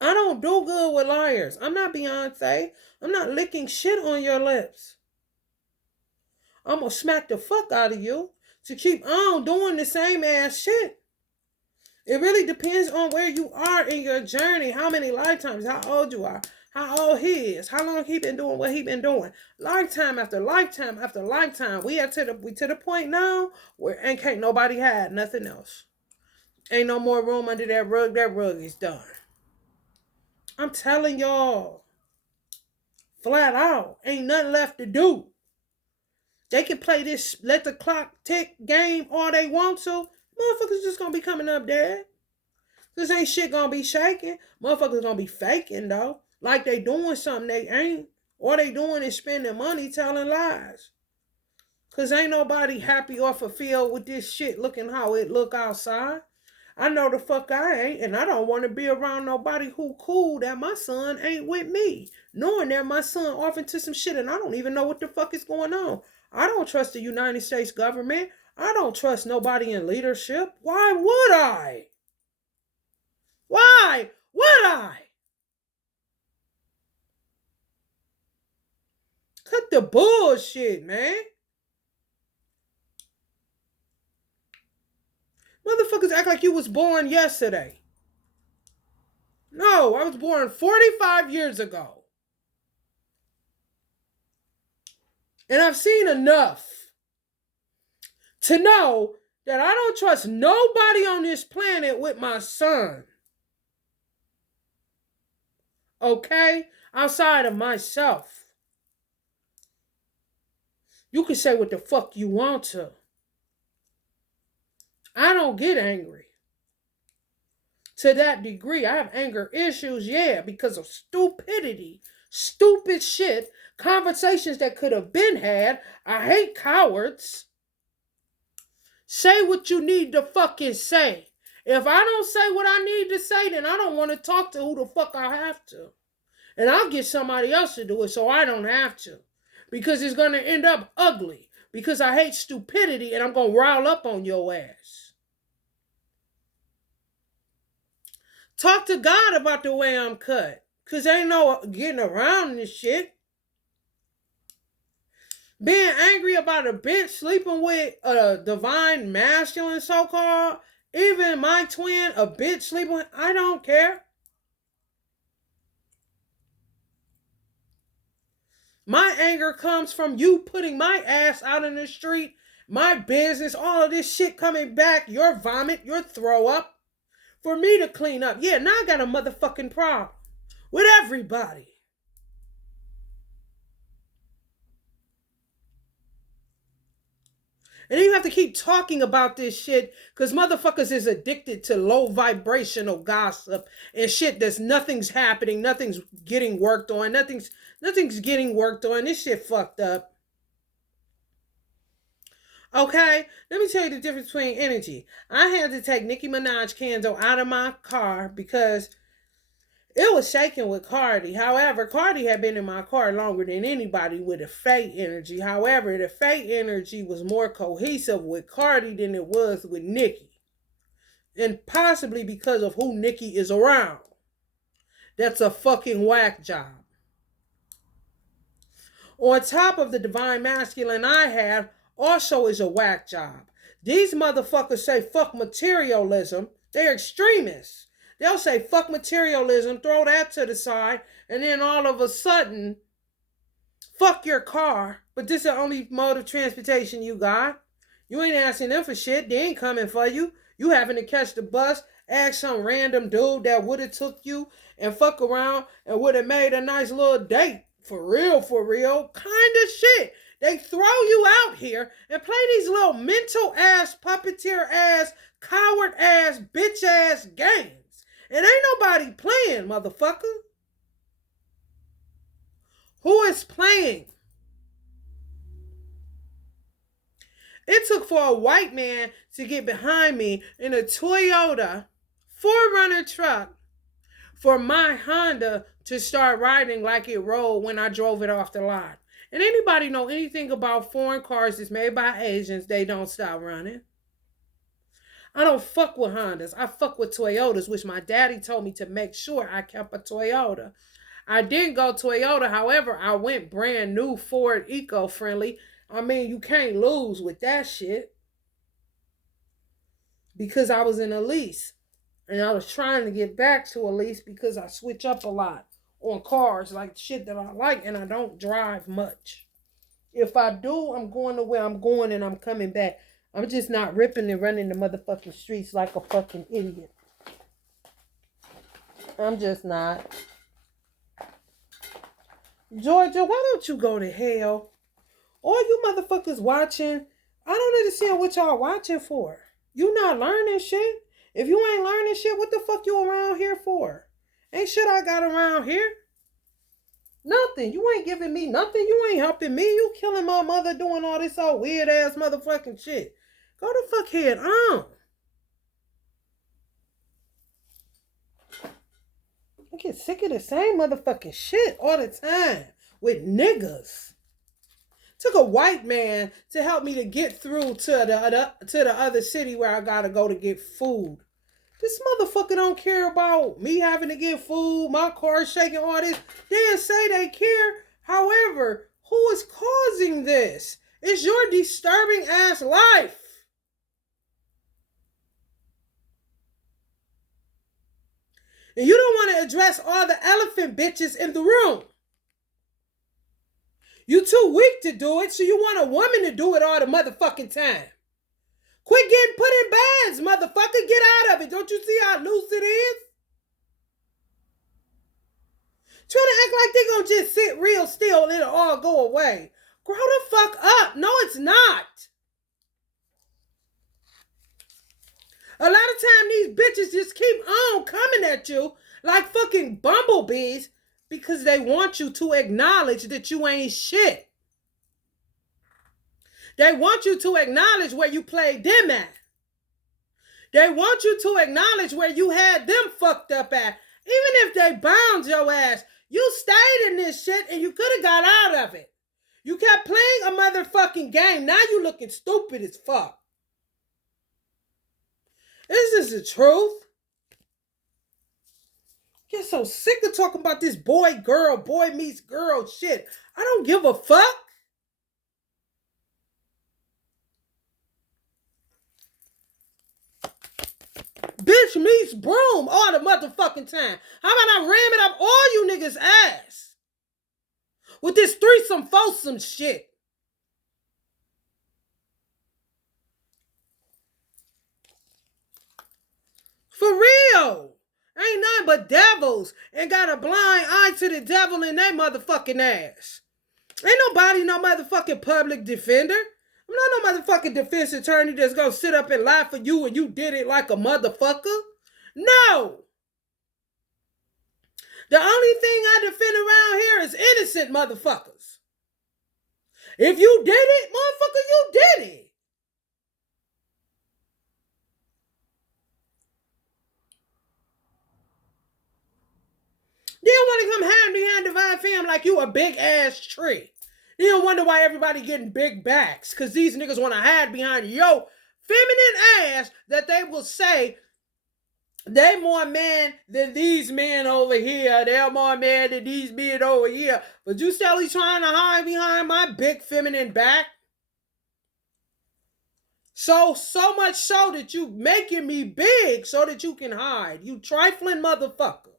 I don't do good with liars. I'm not Beyonce. I'm not licking shit on your lips. I'm going to smack the fuck out of you to keep on doing the same ass shit. It really depends on where you are in your journey, how many lifetimes, how old you are. How old he is, how long he been doing what he been doing. Lifetime after lifetime after lifetime. We to the point now where can't nobody hide nothing else. Ain't no more room under that rug. That rug is done. I'm telling y'all. Flat out. Ain't nothing left to do. They can play this let the clock tick game all they want to. Motherfuckers just gonna be coming up dead. This ain't shit gonna be shaking. Motherfuckers gonna be faking though. Like they doing something they ain't. All they doing is spending money telling lies. Because ain't nobody happy or fulfilled with this shit looking how it look outside. I know the fuck I ain't. And I don't want to be around nobody who cool that my son ain't with me. Knowing that my son off into some shit and I don't even know what the fuck is going on. I don't trust the United States government. I don't trust nobody in leadership. Why would I? Why would I? Cut the bullshit, man. Motherfuckers act like you was born yesterday. No, I was born 45 years ago. And I've seen enough to know that I don't trust nobody on this planet with my son. Okay? Outside of myself. You can say what the fuck you want to. I don't get angry. To that degree, I have anger issues, yeah, because of stupidity, stupid shit, conversations that could have been had. I hate cowards. Say what you need to fucking say. If I don't say what I need to say, then I don't want to talk to who the fuck I have to. And I'll get somebody else to do it so I don't have to. Because it's going to end up ugly. because I hate stupidity and I'm going to rile up on your ass. Talk to God about the way I'm cut, because ain't no getting around this shit. Being angry about a bitch sleeping with a divine masculine, so-called, even my twin, a bitch sleeping with, I don't care. My anger comes from you putting my ass out in the street, my business, all of this shit coming back, your vomit, your throw up, for me to clean up. Yeah, now I got a motherfucking problem with everybody. And then you have to keep talking about this shit because motherfuckers is addicted to low vibrational gossip and shit that's nothing's happening, nothing's getting worked on, nothing's getting worked on. This shit fucked up. Okay, let me tell you the difference between energy. I had to take Nicki Minaj candle out of my car because it was shaking with Cardi. However, Cardi had been in my car longer than anybody with a fate energy. However, the fate energy was more cohesive with Cardi than it was with Nicki. And possibly because of who Nicki is around. That's a fucking whack job. On top of the divine masculine I have, also is a whack job. These motherfuckers say fuck materialism. They're extremists. They'll say fuck materialism, throw that to the side, and then all of a sudden, fuck your car. But this is the only mode of transportation you got. You ain't asking them for shit. They ain't coming for you. You having to catch the bus, ask some random dude that would have took you and fuck around and would have made a nice little date. For real, kind of shit. They throw you out here and play these little mental ass, puppeteer ass, coward ass, bitch ass games. And ain't nobody playing, motherfucker. Who is playing? It took for a white man to get behind me in a Toyota 4Runner truck for my Honda to start riding like it rolled when I drove it off the lot. And anybody know anything about foreign cars that's made by Asians, they don't stop running. I don't fuck with Hondas. I fuck with Toyotas, which my daddy told me to make sure I kept a Toyota. I didn't go Toyota. However, I went brand new Ford eco-friendly. I mean, you can't lose with that shit. Because I was in a lease. And I was trying to get back to a lease because I switch up a lot on cars, like shit that I like, and I don't drive much. If I do, I'm going to where I'm going and I'm coming back. I'm just not ripping and running the motherfucking streets like a fucking idiot. I'm just not. Georgia, why don't you go to hell? All you motherfuckers watching, I don't understand what y'all watching for. You not learning shit. If you ain't learning shit, what the fuck you around here for? Ain't shit I got around here. Nothing. You ain't giving me nothing. You ain't helping me. You killing my mother doing all this all weird ass motherfucking shit. Go the fuck head on. I get sick of the same motherfucking shit all the time with niggas. Took a white man to help me to get through to the other city where I gotta go to get food. This motherfucker don't care about me having to get food, my car shaking, all this. They didn't say they care. However, who is causing this? It's your disturbing ass life. And you don't want to address all the elephant bitches in the room. You too weak to do it, so you want a woman to do it all the motherfucking time. Quit getting put in bands, motherfucker. Get out of it. Don't you see how loose it is? Trying to act like they gonna just sit real still and it'll all go away. Grow the fuck up. No, it's not. A lot of time these bitches just keep on coming at you like fucking bumblebees because they want you to acknowledge that you ain't shit. They want you to acknowledge where you played them at. They want you to acknowledge where you had them fucked up at. Even if they bound your ass, you stayed in this shit and you could have got out of it. You kept playing a motherfucking game. Now you looking stupid as fuck. This is the truth. Get so sick of talking about this boy meets girl shit. I don't give a fuck. Bitch meets broom all the motherfucking time. How about I ram it up all you niggas' ass? With this threesome, foursome shit. For real. Ain't nothing but devils and got a blind eye to the devil in their motherfucking ass. Ain't nobody no motherfucking public defender. I'm not no motherfucking defense attorney that's gonna sit up and lie for you and you did it like a motherfucker. No. The only thing I defend around here is innocent motherfuckers. If you did it, motherfucker, you did it. You don't want to come hide behind divine fam like you a big ass tree. You don't wonder why everybody getting big backs. Because these niggas want to hide behind your feminine ass that they will say they more men than these men over here. They're more men than these men over here. But you still trying to hide behind my big feminine back? So much so that you making me big so that you can hide. You trifling motherfucker.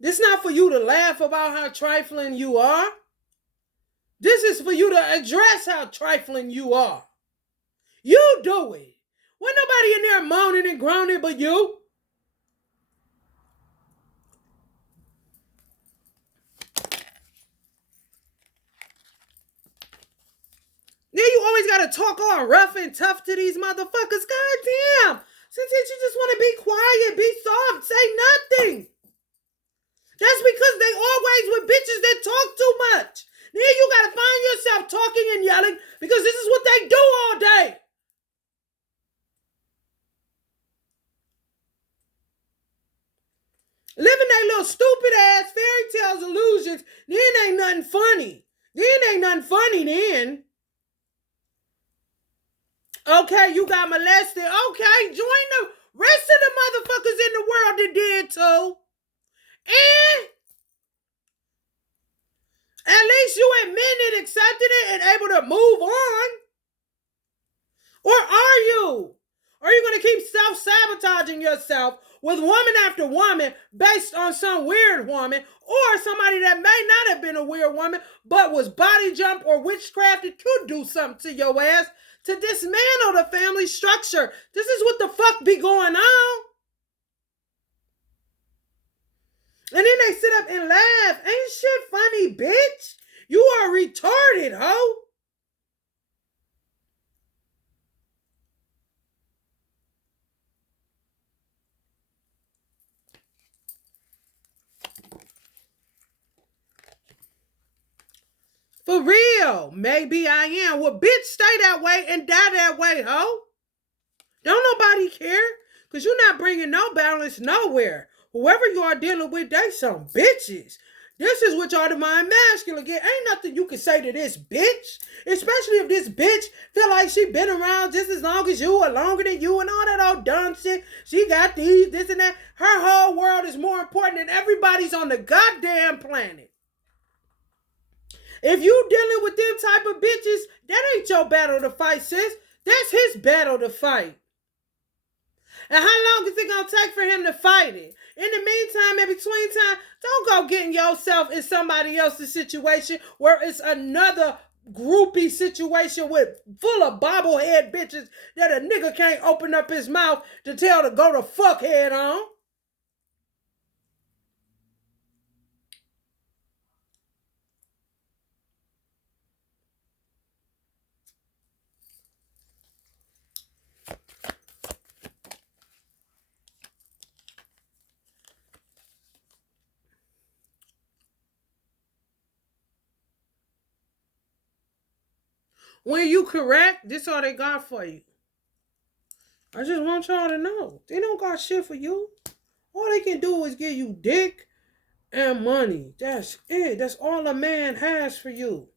This is not for you to laugh about how trifling you are. This is for you to address how trifling you are. You do it. Wasn't nobody in there moaning and groaning but you. Then you always gotta talk all rough and tough to these motherfuckers. God damn. Sometimes you just want to be quiet, be soft, say nothing. That's because they always with bitches that talk too much. Then you gotta find yourself talking and yelling because this is what they do all day. Living their little stupid ass fairy tales illusions, then ain't nothing funny. Then. Okay, you got molested. Okay, join the rest of the motherfuckers in the world that did too. And at least you admitted, accepted it, and able to move on. Or are you? Or are you going to keep self-sabotaging yourself with woman after woman based on some weird woman or somebody that may not have been a weird woman but was body jump or witchcrafted to do something to your ass to dismantle the family structure? This is what the fuck be going on. And then they sit up and laugh. Ain't shit funny, bitch. You are retarded, ho. For real. Maybe I am. Well, bitch, stay that way and die that way, ho. Don't nobody care. Because you're not bringing no balance nowhere. Whoever you are dealing with, they some bitches. This is what y'all divine masculine get. Ain't nothing you can say to this bitch. Especially if this bitch feel like she been around just as long as you or longer than you and all that old dumb shit. She got these, this and that. Her whole world is more important than everybody's on the goddamn planet. If you dealing with them type of bitches, that ain't your battle to fight, sis. That's his battle to fight. And how long is it going to take for him to fight it? In the meantime, in between time, don't go getting yourself in somebody else's situation where it's another groupie situation with full of bobblehead bitches that a nigga can't open up his mouth to tell to go to fuckhead on. When you correct, this all they got for you. I just want y'all to know. They don't got shit for you. All they can do is give you dick and money. That's it. That's all a man has for you.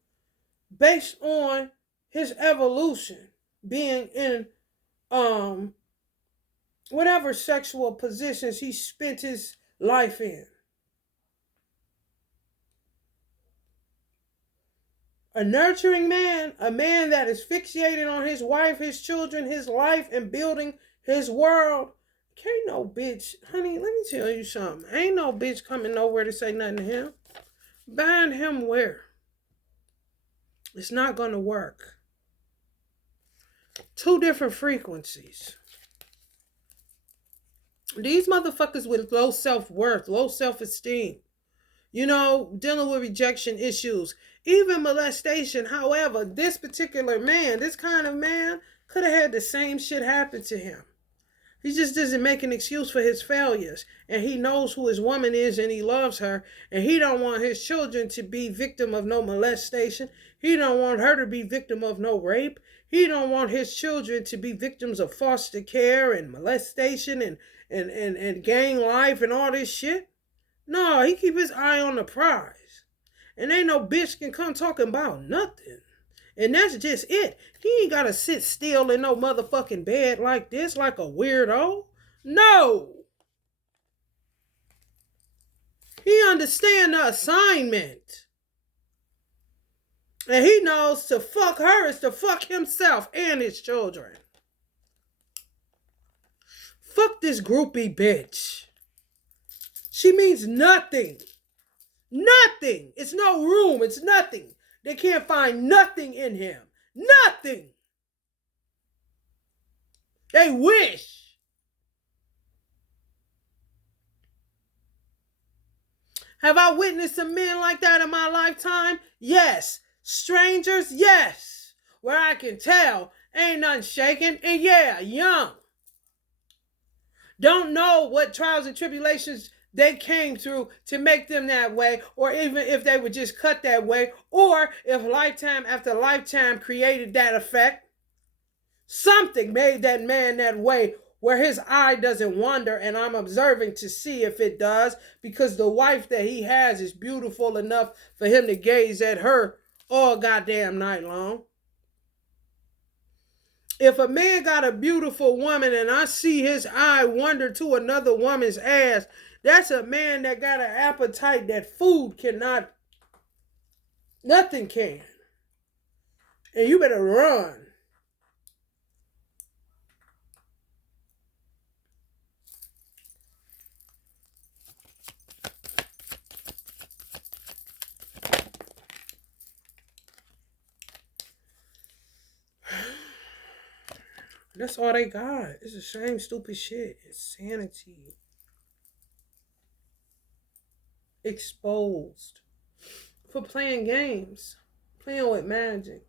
Based on his evolution, being in um whatever sexual positions he spent his life in. A nurturing man, a man that is fixated on his wife, his children, his life, and building his world. Can't no bitch, honey, let me tell you something. Ain't no bitch coming nowhere to say nothing to him. Bind him where? It's not gonna work. Two different frequencies. These motherfuckers with low self-worth, low self-esteem, dealing with rejection issues, even molestation. However, this particular man, this kind of man, could have had the same shit happen to him. He just doesn't make an excuse for his failures. And he knows who his woman is and he loves her. And he don't want his children to be victim of no molestation. He don't want her to be victim of no rape. He don't want his children to be victims of foster care and molestation and gang life and all this shit. No, he keep his eye on the prize. And ain't no bitch can come talking about nothing. And that's just it. He ain't got to sit still in no motherfucking bed like this, like a weirdo. No. He understand the assignment. And he knows to fuck her is to fuck himself and his children. Fuck this groupie bitch. She means nothing. Nothing. It's no room. It's nothing. They can't find nothing in him. Nothing. They wish. Have I witnessed some men like that in my lifetime? Yes. Strangers? Yes. Where I can tell ain't nothing shaking. And yeah, young. Don't know what trials and tribulations they came through to make them that way, or even if they were just cut that way, or if lifetime after lifetime created that effect. Something made that man that way where his eye doesn't wander, and I'm observing to see if it does, because the wife that he has is beautiful enough for him to gaze at her all goddamn night long. If a man got a beautiful woman and I see his eye wander to another woman's ass, that's a man that got an appetite that food cannot, nothing can. And you better run. That's all they got. It's the same stupid shit. It's sanity. Exposed. For playing games. Playing with magic.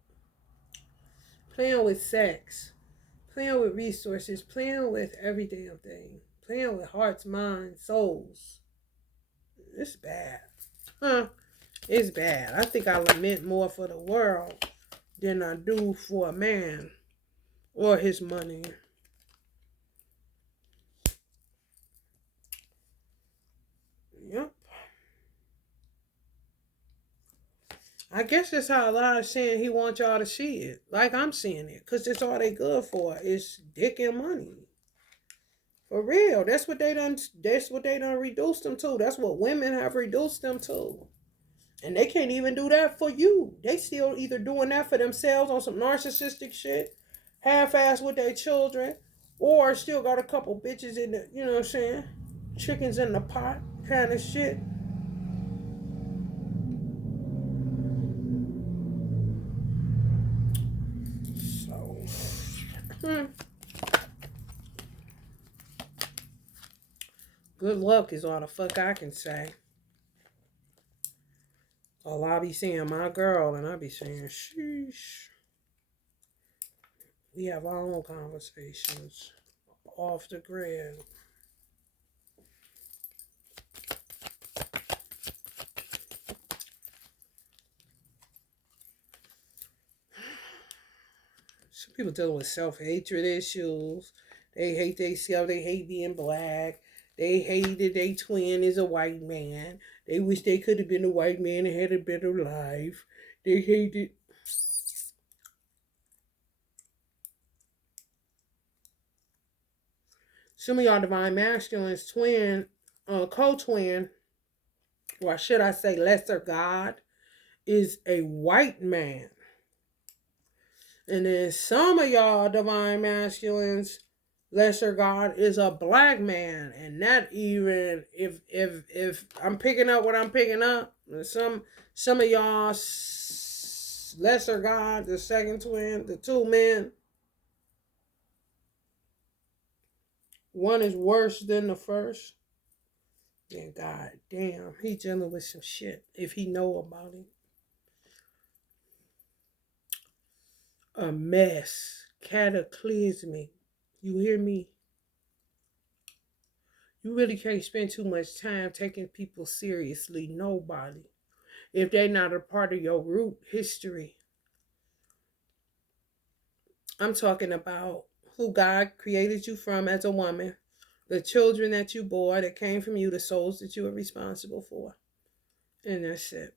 Playing with sex. Playing with resources. Playing with every damn thing. Playing with hearts, minds, souls. It's bad. It's bad. I think I lament more for the world than I do for a man. Or his money. Yep. I guess that's how a lot of saying he wants y'all to see it. Like I'm seeing it. Because that's all they good for is dick and money. For real. That's what they done reduced them to. That's what women have reduced them to. And they can't even do that for you. They still either doing that for themselves on some narcissistic shit, half-ass with their children, or still got a couple bitches in the, you know what I'm saying, chickens in the pot kind of shit. So, good luck is all the fuck I can say. All I be seeing my girl and I be saying, sheesh. We have our own conversations off the grid. Some people dealing with self-hatred issues. They hate themselves. They hate being black. They hated their twin is a white man. They wish they could have been a white man and had a better life. They hated. Some of y'all divine masculines, twin, co-twin, or should I say lesser God, is a white man. And then some of y'all divine masculines, lesser God is a black man. And that even if I'm picking up what I'm picking up, some of y'all lesser God, the second twin, the two men, one is worse than the first. Then God damn, he dealing with some shit if he know about it. A mess, cataclysmic. You hear me? You really can't spend too much time taking people seriously. Nobody. If they're not a part of your root history. I'm talking about who God created you from as a woman, the children that you bore that came from you, the souls that you were responsible for. And that's it.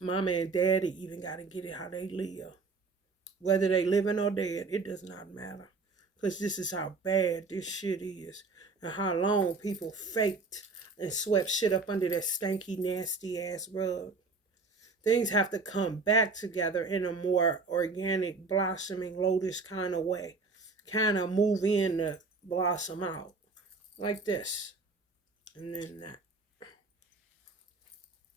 Mama and daddy even got to get it how they live. Whether they living or dead, it does not matter. Because this is how bad this shit is. And how long people faked and swept shit up under that stanky, nasty ass rug. Things have to come back together in a more organic, blossoming lotus kind of way. Kind of move in to blossom out. Like this. And then that.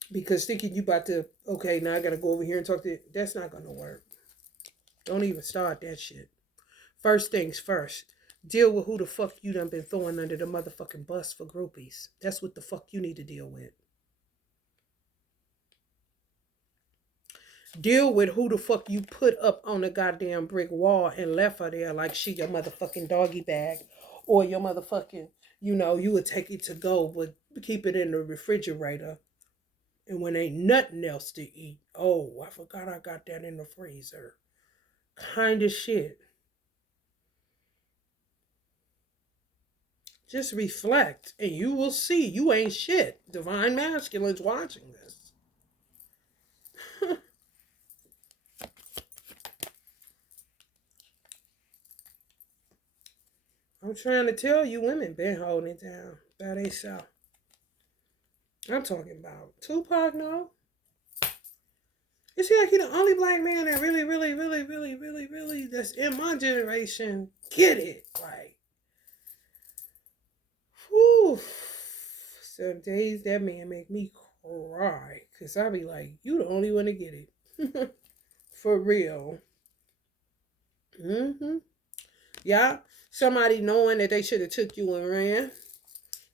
Because thinking you about to, okay, now I got to go over here and talk to you. That's not going to work. Don't even start that shit. First things first. Deal with who the fuck you done been throwing under the motherfucking bus for groupies. That's what the fuck you need to deal with. Deal with who the fuck you put up on the goddamn brick wall and left her there like she your motherfucking doggy bag. Or your motherfucking, you would take it to go, but keep it in the refrigerator. And when ain't nothing else to eat, oh, I forgot I got that in the freezer. Kind of shit. Just reflect and you will see you ain't shit. Divine masculines watching this. I'm trying to tell you, women been holding it down by themselves. I'm talking about Tupac, no. It seems like he the only black man that really, that's in my generation, get it. Like, whew. Some days that man make me cry. Because I be like, you the only one to get it. For real. Mm-hmm. Yeah. Somebody knowing that they should have took you and ran.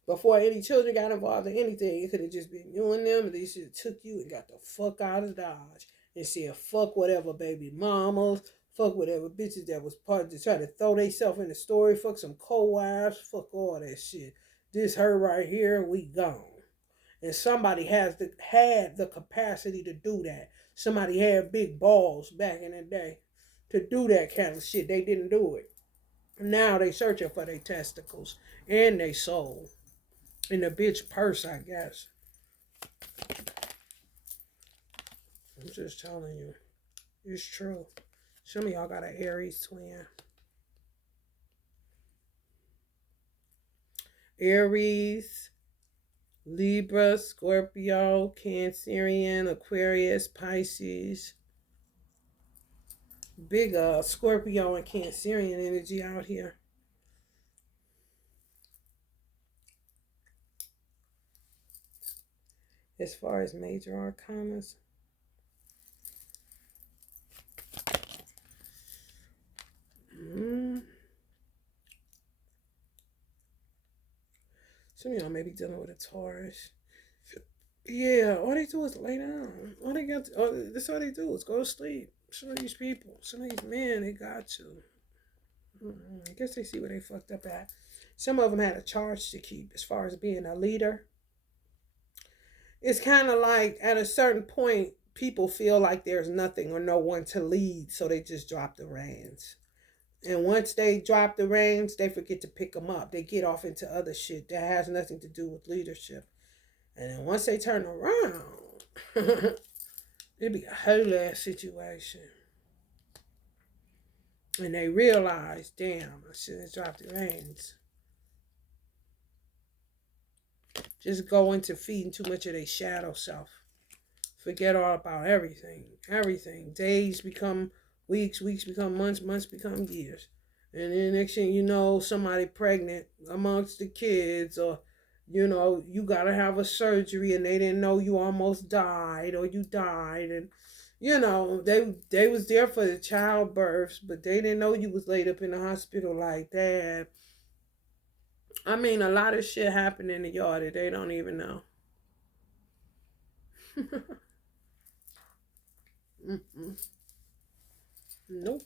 Before any children got involved in anything, it could have just been you and them. They should have took you and got the fuck out of Dodge. And said, fuck whatever baby mamas. Fuck whatever bitches that was part to try to throw themselves in the story. Fuck some co-wives. Fuck all that shit. This her right here, we gone. And somebody had the capacity to do that. Somebody had big balls back in the day to do that kind of shit. They didn't do it. Now they searching for their testicles and their soul. In the bitch purse, I guess. I'm just telling you. It's true. Some of y'all got an Aries twin. Aries, Libra, Scorpio, Cancerian, Aquarius, Pisces. Big Scorpio and Cancerian energy out here. As far as major arcanas. Some of y'all may be dealing with a Taurus. Yeah, all they do is lay down. That's all they do is go to sleep. Some of these people, some of these men, they got to. I guess they see where they fucked up at. Some of them had a charge to keep as far as being a leader. It's kind of like at a certain point, people feel like there's nothing or no one to lead, so they just drop the reins. And once they drop the reins, they forget to pick them up. They get off into other shit that has nothing to do with leadership. And then once they turn around, it'd be a whole ass situation. And they realize, damn, I should have dropped the reins. Just go into feeding too much of their shadow self. Forget all about everything. Everything. Days become weeks, weeks become months, months become years. And then next thing you know, somebody pregnant amongst the kids, or you gotta have a surgery and they didn't know you almost died or you died, and they was there for the childbirths, but they didn't know you was laid up in the hospital like that. I mean, a lot of shit happened in the yard that they don't even know. Nope.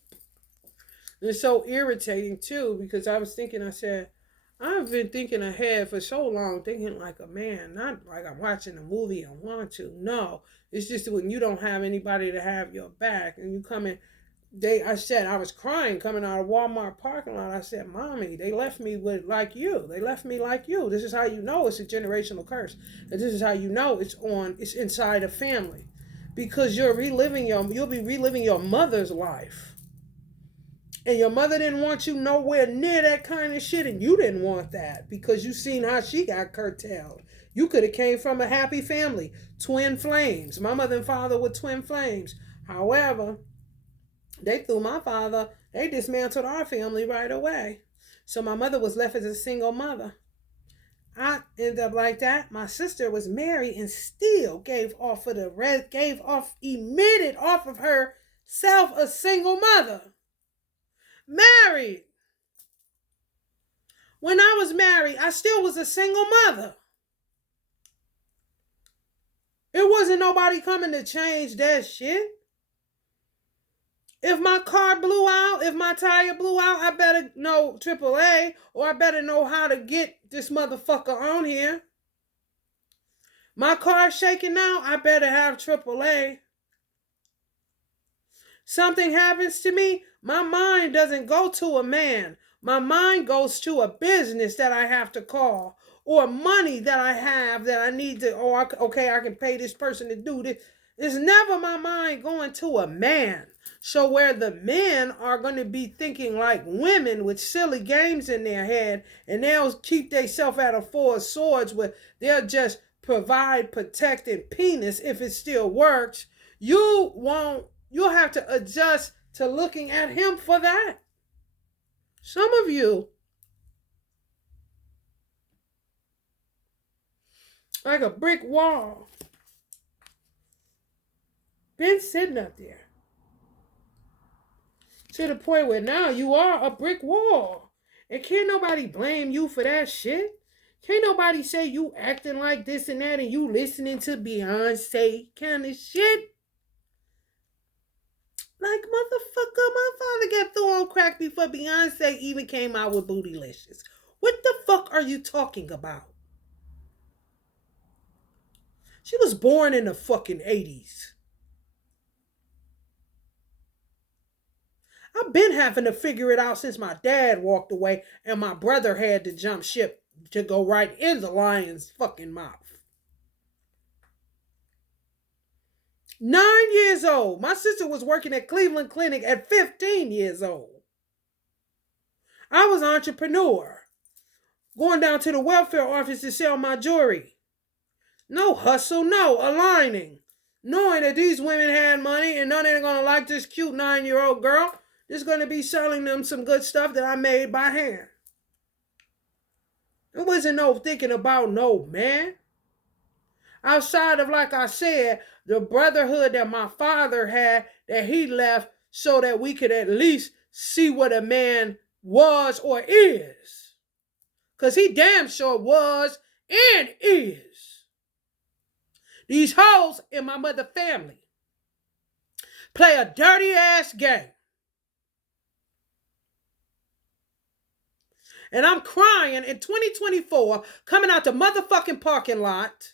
It's so irritating too, because I was thinking, I said, I've been thinking ahead for so long, thinking like a man, not like I'm watching a movie and want to. No, it's just when you don't have anybody to have your back, and you come in. I said I was crying coming out of Walmart parking lot. I said, "Mommy, they left me with like you. They left me like you. This is how you know it's a generational curse, and this is how you know it's inside a family, because you'll be reliving your mother's life." And your mother didn't want you nowhere near that kind of shit, and you didn't want that because you seen how she got curtailed. You could have came from a happy family, twin flames. My mother and father were twin flames. However, they dismantled our family right away. So my mother was left as a single mother. I ended up like that. My sister was married and still emitted off of herself a single mother. Married. When I was married, I still was a single mother. It wasn't nobody coming to change that shit. If my car blew out, if my tire blew out, I better know AAA, or I better know how to get this motherfucker on here. My car's shaking now, I better have AAA. Something happens to me, my mind doesn't go to a man. My mind goes to a business that I have to call, or money that I have that I need to, I can pay this person to do this. It's never my mind going to a man. So where the men are going to be thinking like women with silly games in their head, and they'll keep themselves at a four of swords where they'll just provide, protect, and penis if it still works. You'll have to adjust to looking at him for that. Some of you, like a brick wall, been sitting up there to the point where now you are a brick wall. And can't nobody blame you for that shit. Can't nobody say you acting like this and that and you listening to Beyonce kind of shit. Like, motherfucker, my father got thrown on crack before Beyonce even came out with Bootylicious. What the fuck are you talking about? She was born in the fucking 80s. I've been having to figure it out since my dad walked away and my brother had to jump ship to go right in the lion's fucking mouth. 9 years old. My sister was working at Cleveland Clinic at 15 years old. I was an entrepreneur, going down to the welfare office to sell my jewelry. No hustle, no aligning. Knowing that these women had money and none of them going to like this cute 9-year-old girl. Just going to be selling them some good stuff that I made by hand. It wasn't no thinking about no man. Outside of, like I said, the brotherhood that my father had that he left so that we could at least see what a man was or is. Because he damn sure was and is. These hoes in my mother family play a dirty ass game. And I'm crying in 2024, coming out the motherfucking parking lot.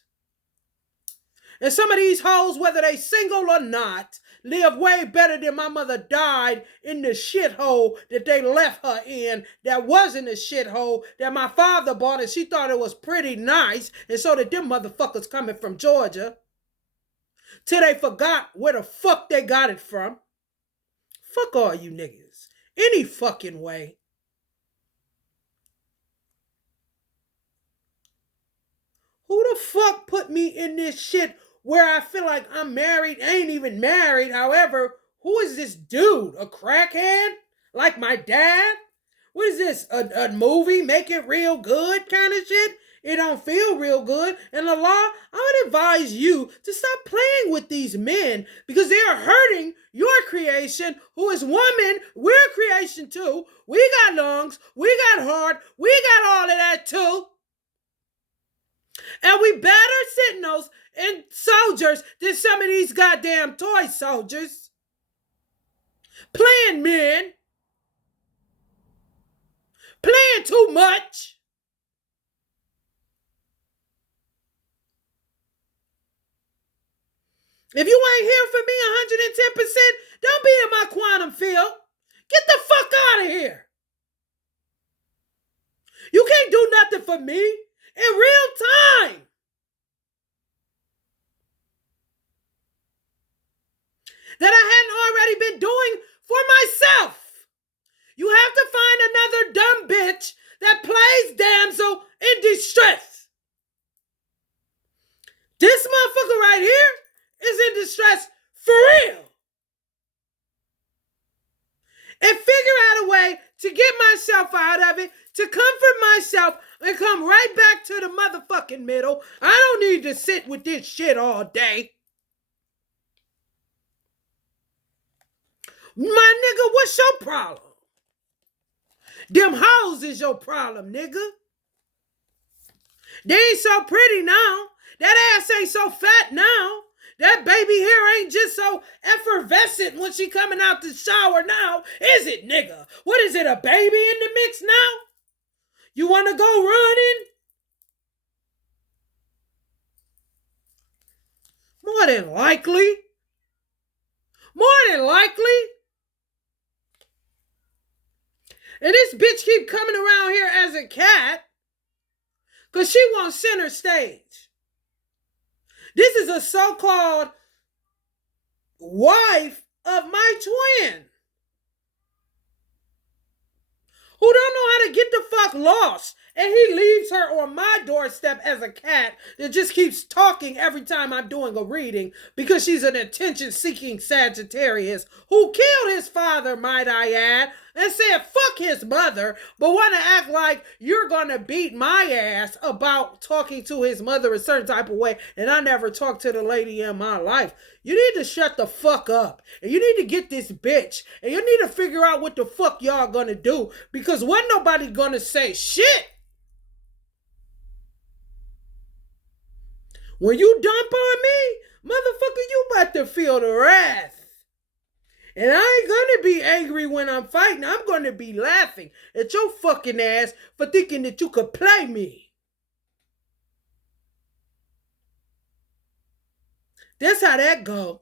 And some of these hoes, whether they single or not, live way better than my mother died in the shithole that they left her in, that wasn't a shithole that my father bought and she thought it was pretty nice, and so did them motherfuckers coming from Georgia, till they forgot where the fuck they got it from. Fuck all you niggas. Any fucking way. Who the fuck put me in this shit where I feel like I'm married? I ain't even married. However, who is this dude? A crackhead? Like my dad? What is this? A movie? Make it real good kind of shit? It don't feel real good. And the law, I would advise you to stop playing with these men because they are hurting your creation, who is woman. We're creation too. We got lungs. We got heart. We got all of that too. And we better sentinels and soldiers than some of these goddamn toy soldiers. Playing men. Playing too much. If you ain't here for me 110%, don't be in my quantum field. Get the fuck out of here. You can't do nothing for me in real time. That I hadn't already been doing for myself. You have to find another dumb bitch that plays damsel in distress. This motherfucker right here is in distress for real. And figure out a way to get myself out of it, to comfort myself, and come right back to the motherfucking middle. I don't need to sit with this shit all day. My nigga, what's your problem? Them hoes is your problem, nigga. They ain't so pretty now. That ass ain't so fat now. That baby hair ain't just so effervescent when she coming out the shower now. Is it, nigga? What is it, a baby in the mix now? You want to go running? More than likely. More than likely. And this bitch keep coming around here as a cat because she wants center stage. This is a so-called wife of my twin who don't know how to get the fuck lost. And he leaves her on my doorstep as a cat that just keeps talking every time I'm doing a reading because she's an attention-seeking Sagittarius who killed his father, might I add, and said fuck his mother, but want to act like you're going to beat my ass about talking to his mother a certain type of way, and I never talked to the lady in my life. You need to shut the fuck up, and you need to get this bitch, and you need to figure out what the fuck y'all gonna do, because wasn't nobody gonna say shit. When you dump on me, motherfucker, you about to feel the wrath. And I ain't gonna be angry when I'm fighting. I'm gonna be laughing at your fucking ass for thinking that you could play me. That's how that go.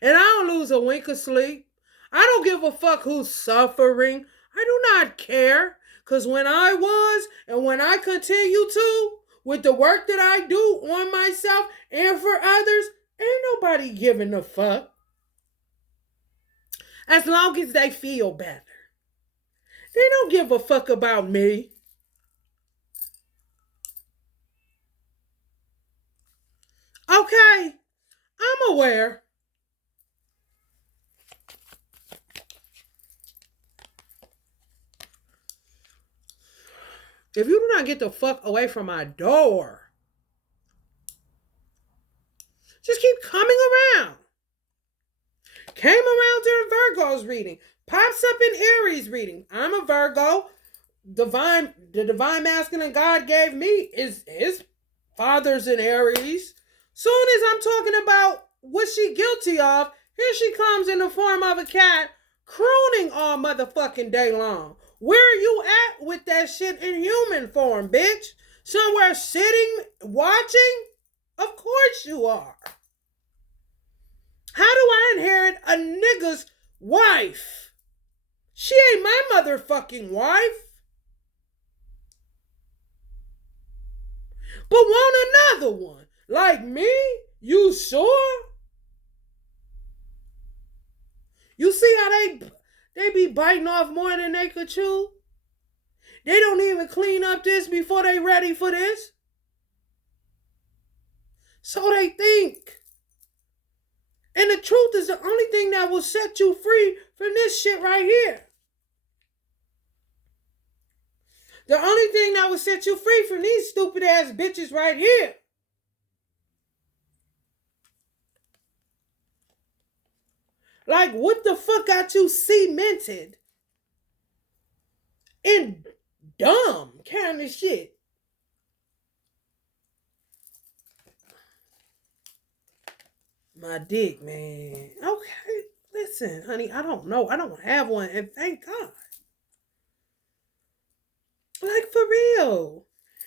And I don't lose a wink of sleep. I don't give a fuck who's suffering. I do not care. Because when I was, and when I continue to, with the work that I do on myself and for others, ain't nobody giving a fuck. As long as they feel better. They don't give a fuck about me. Okay, I'm aware. If you do not get the fuck away from my door, just keep coming around. Came around during Virgo's reading. Pops up in Aries reading. I'm a Virgo. The divine masculine God gave me is his father's in Aries. Soon as I'm talking about what she guilty of, here she comes in the form of a cat crooning all motherfucking day long. Where are you at with that shit in human form, bitch? Somewhere sitting, watching? Of course you are. How do I inherit a nigga's wife? She ain't my motherfucking wife. But want another one. Like me? You sure? You see how they be biting off more than they could chew? They don't even clean up this before they ready for this. So they think. And the truth is the only thing that will set you free from this shit right here. The only thing that will set you free from these stupid ass bitches right here. Like, what the fuck got you cemented in dumb kind of shit? My dick, man. Okay, listen, honey, I don't know. I don't have one, and thank God. Like, for real.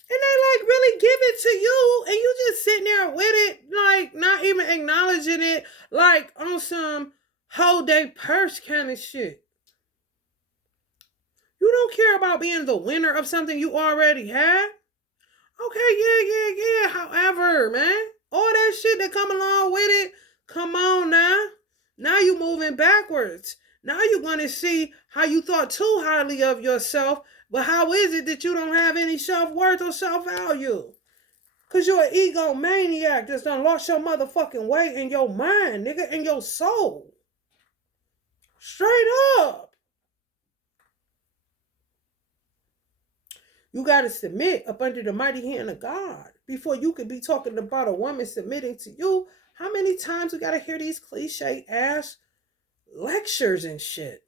And they, like, really give it to you, and you just sitting there with it, like, not even acknowledging it, like, on some whole day purse kind of shit. You don't care about being the winner of something you already have? Okay, yeah. However, man, all that shit that come along with it, come on now. Now you moving backwards. Now you're going to see how you thought too highly of yourself, but how is it that you don't have any self-worth or self-value? Because you're an egomaniac that's done lost your motherfucking way in your mind, nigga, in your soul. Straight up. You got to submit up under the mighty hand of God before you could be talking about a woman submitting to you. How many times we got to hear these cliche ass lectures and shit?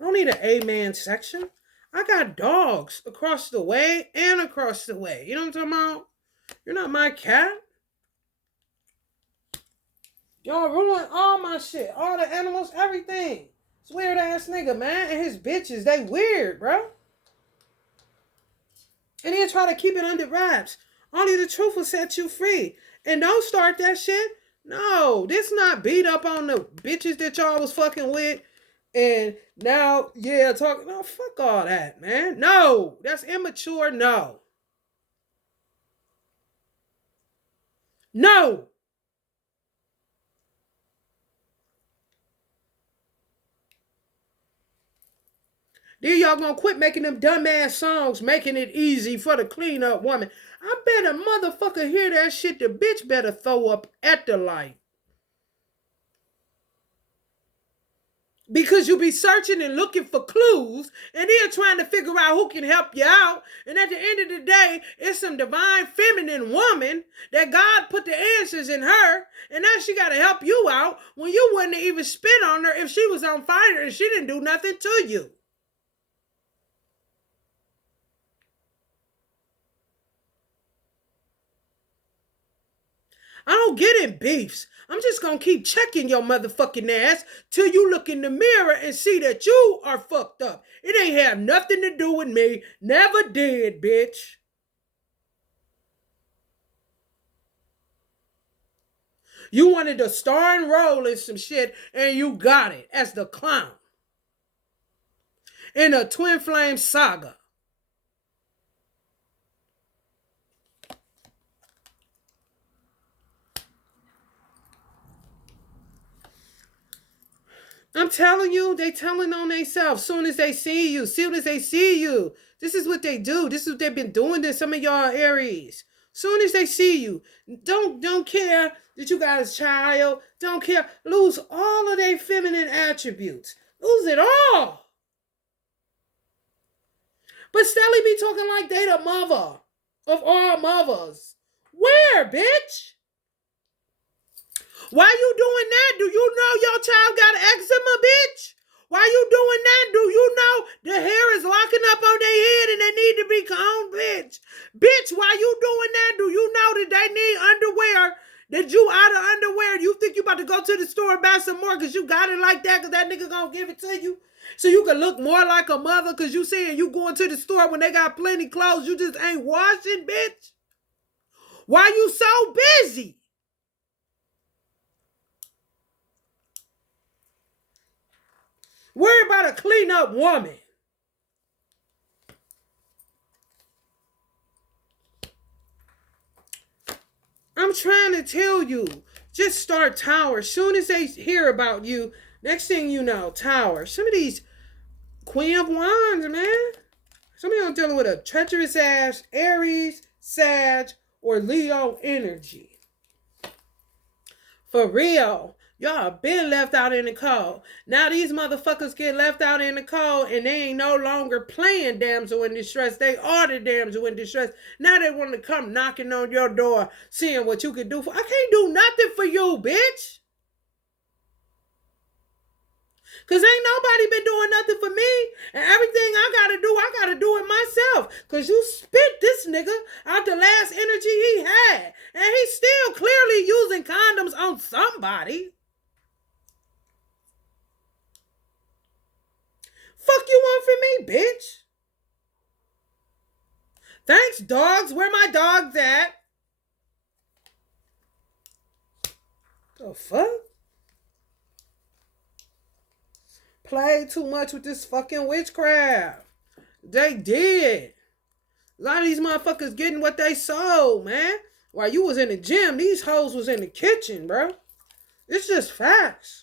I don't need an amen section. I got dogs across the way and across the way. You know what I'm talking about? You're not my cat. Y'all ruin all my shit. All the animals, everything. This weird ass nigga, man. And his bitches, they weird, bro. And he'll try to keep it under wraps. Only the truth will set you free. And don't start that shit. No, this not beat up on the bitches that y'all was fucking with. And now, yeah, talking. No, fuck all that, man. No, that's immature. No. No. Then y'all gonna quit making them dumbass songs, making it easy for the clean-up woman. I bet a motherfucker hear that shit, the bitch better throw up at the light. Because you be searching and looking for clues, and then trying to figure out who can help you out. And at the end of the day, it's some divine feminine woman that God put the answers in her, and now she got to help you out when you wouldn't even spit on her if she was on fire and she didn't do nothing to you. I don't get in beefs. I'm just going to keep checking your motherfucking ass till you look in the mirror and see that you are fucked up. It ain't have nothing to do with me. Never did, bitch. You wanted to star and roll in some shit and you got it as the clown. In a twin flame saga. I'm telling you, they telling on themselves soon as they see you. Soon as they see you. This is what they do. This is what they've been doing to some of y'all Aries. Soon as they see you. Don't care that you got a child. Don't care. Lose all of their feminine attributes. Lose it all. But Stelly be talking like they the mother of all mothers. Where, bitch? Why you doing that? Do you know your child got eczema, bitch? Why you doing that? Do you know the hair is locking up on their head and they need to be combed, bitch? Bitch, why you doing that? Do you know that they need underwear? That you out of underwear? You You think you about to go to the store and buy some more because you got it like that because that nigga gonna give it to you? So you can look more like a mother because you saying you going to the store when they got plenty clothes you just ain't washing, bitch? Why you so busy? Worry about a clean up woman. I'm trying to tell you, just start Tower. Soon as they hear about you, next thing you know, Tower. Some of these Queen of Wands, man. Some of y'all dealing with a treacherous ass Aries, Sag, or Leo energy. For real. Y'all been left out in the cold. Now these motherfuckers get left out in the cold and they ain't no longer playing damsel in distress. They are the damsel in distress. Now they want to come knocking on your door, seeing what you can do for. I can't do nothing for you, bitch. Because ain't nobody been doing nothing for me. And everything I gotta do it myself. Because you spit this nigga out the last energy he had. And he's still clearly using condoms on somebody. Fuck you want from me, bitch? Thanks, dogs. Where my dogs at? The fuck? Played too much with this fucking witchcraft. They did. A lot of these motherfuckers getting what they sold, man. While you was in the gym, these hoes was in the kitchen, bro. It's just facts.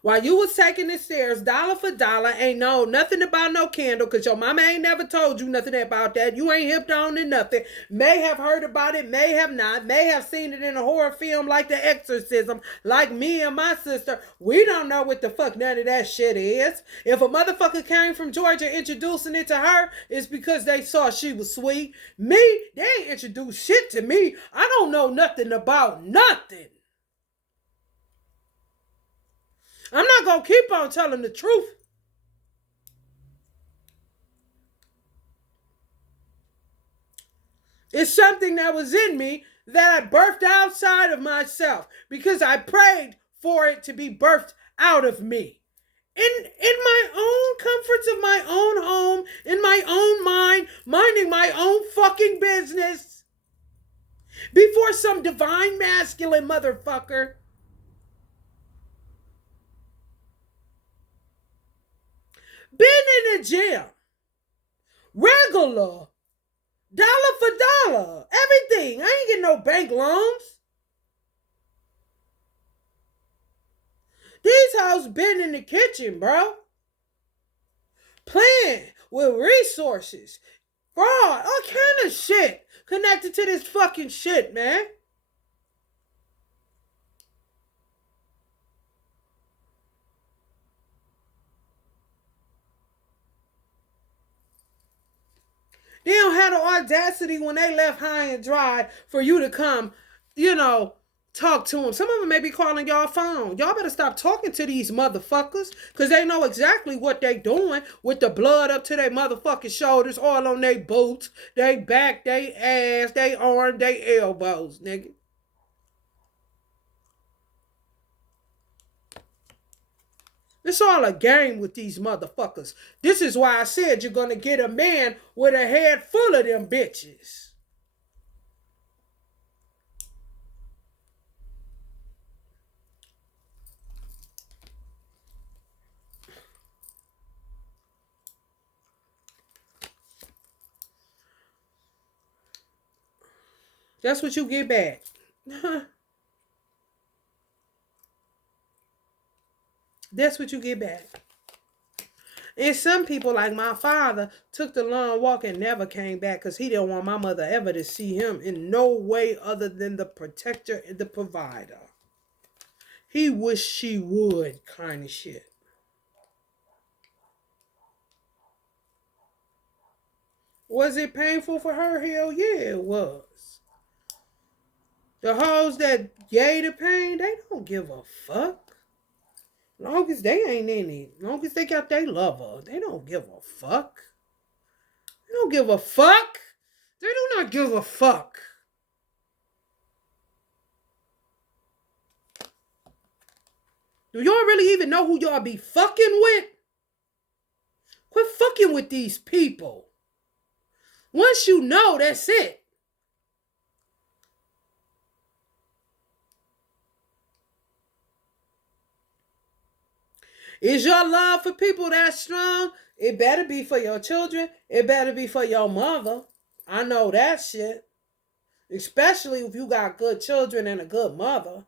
While you was taking the stairs dollar for dollar, ain't know nothing about no candle, because your mama ain't never told you nothing about that. You ain't hipped on to nothing. May have heard about it, may have not. May have seen it in a horror film like The Exorcism, like me and my sister. We don't know what the fuck none of that shit is. If a motherfucker came from Georgia introducing it to her, it's because they saw she was sweet. Me, they ain't introduced shit to me. I don't know nothing about nothing. I'm not going to keep on telling the truth. It's something that was in me that I birthed outside of myself because I prayed for it to be birthed out of me. In my own comforts of my own home, in my own mind, minding my own fucking business. Before some divine masculine motherfucker. Been in the gym. Regular. Dollar for dollar. Everything. I ain't getting no bank loans. These hoes been in the kitchen, bro. Playing with resources. Fraud. All kind of shit connected to this fucking shit, man. They don't have the audacity when they left high and dry for you to come, talk to them. Some of them may be calling y'all phone. Y'all better stop talking to these motherfuckers because they know exactly what they doing with the blood up to their motherfucking shoulders, all on their boots, they back, they ass, they arm, they elbows, nigga. It's all a game with these motherfuckers. This is why I said you're going to get a man with a head full of them bitches. That's what you get back. That's what you get back. And some people, like my father, took the long walk and never came back because he didn't want my mother ever to see him in no way other than the protector and the provider. He wished she would, kind of shit. Was it painful for her? Hell yeah, it was. The hoes that gave the pain, they don't give a fuck. Long as they ain't in it. Long as they got their lover. They don't give a fuck. They don't give a fuck. They do not give a fuck. Do y'all really even know who y'all be fucking with? Quit fucking with these people. Once you know, that's it. Is your love for people that strong? It better be for your children. It better be for your mother. I know that shit. Especially if you got good children and a good mother.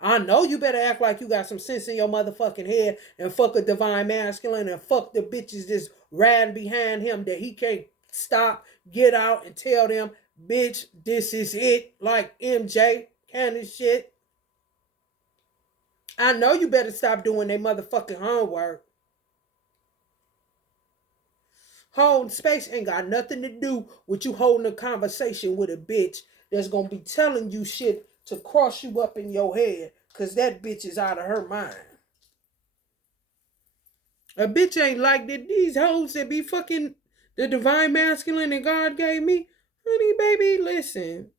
I know you better act like you got some sense in your motherfucking head and fuck a divine masculine and fuck the bitches just riding behind him that he can't stop, get out and tell them, bitch, this is it, like MJ kind of shit. I know you better stop doing their motherfucking homework. Holding space ain't got nothing to do with you holding a conversation with a bitch that's gonna be telling you shit to cross you up in your head, cause that bitch is out of her mind. A bitch ain't like that. These hoes that be fucking the divine masculine that God gave me. Honey, baby, listen.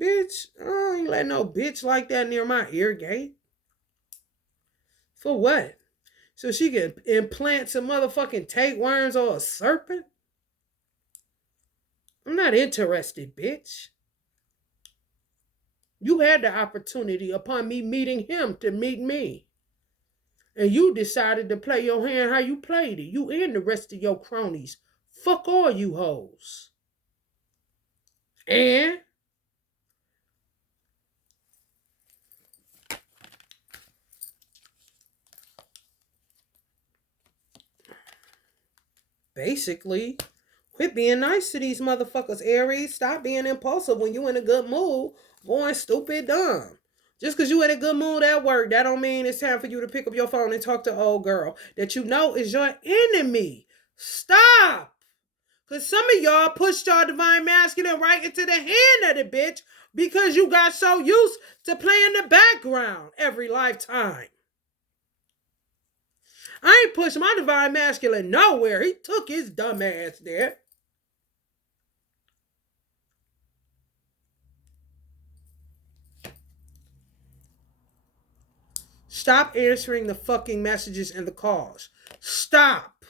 Bitch, I ain't let no bitch like that near my ear gate. For what? So she can implant some motherfucking tapeworms or a serpent? I'm not interested, bitch. You had the opportunity upon me meeting him to meet me. And you decided to play your hand how you played it. You and the rest of your cronies. Fuck all you hoes. And basically, quit being nice to these motherfuckers, Aries. Stop being impulsive when you in a good mood. Going stupid dumb. Just because you in a good mood at work, that don't mean it's time for you to pick up your phone and talk to old girl that you know is your enemy. Stop. Because some of y'all pushed y'all divine masculine right into the hand of the bitch because you got so used to playing the background every lifetime. I ain't pushed my divine masculine nowhere. He took his dumb ass there. Stop answering the fucking messages and the calls. Stop.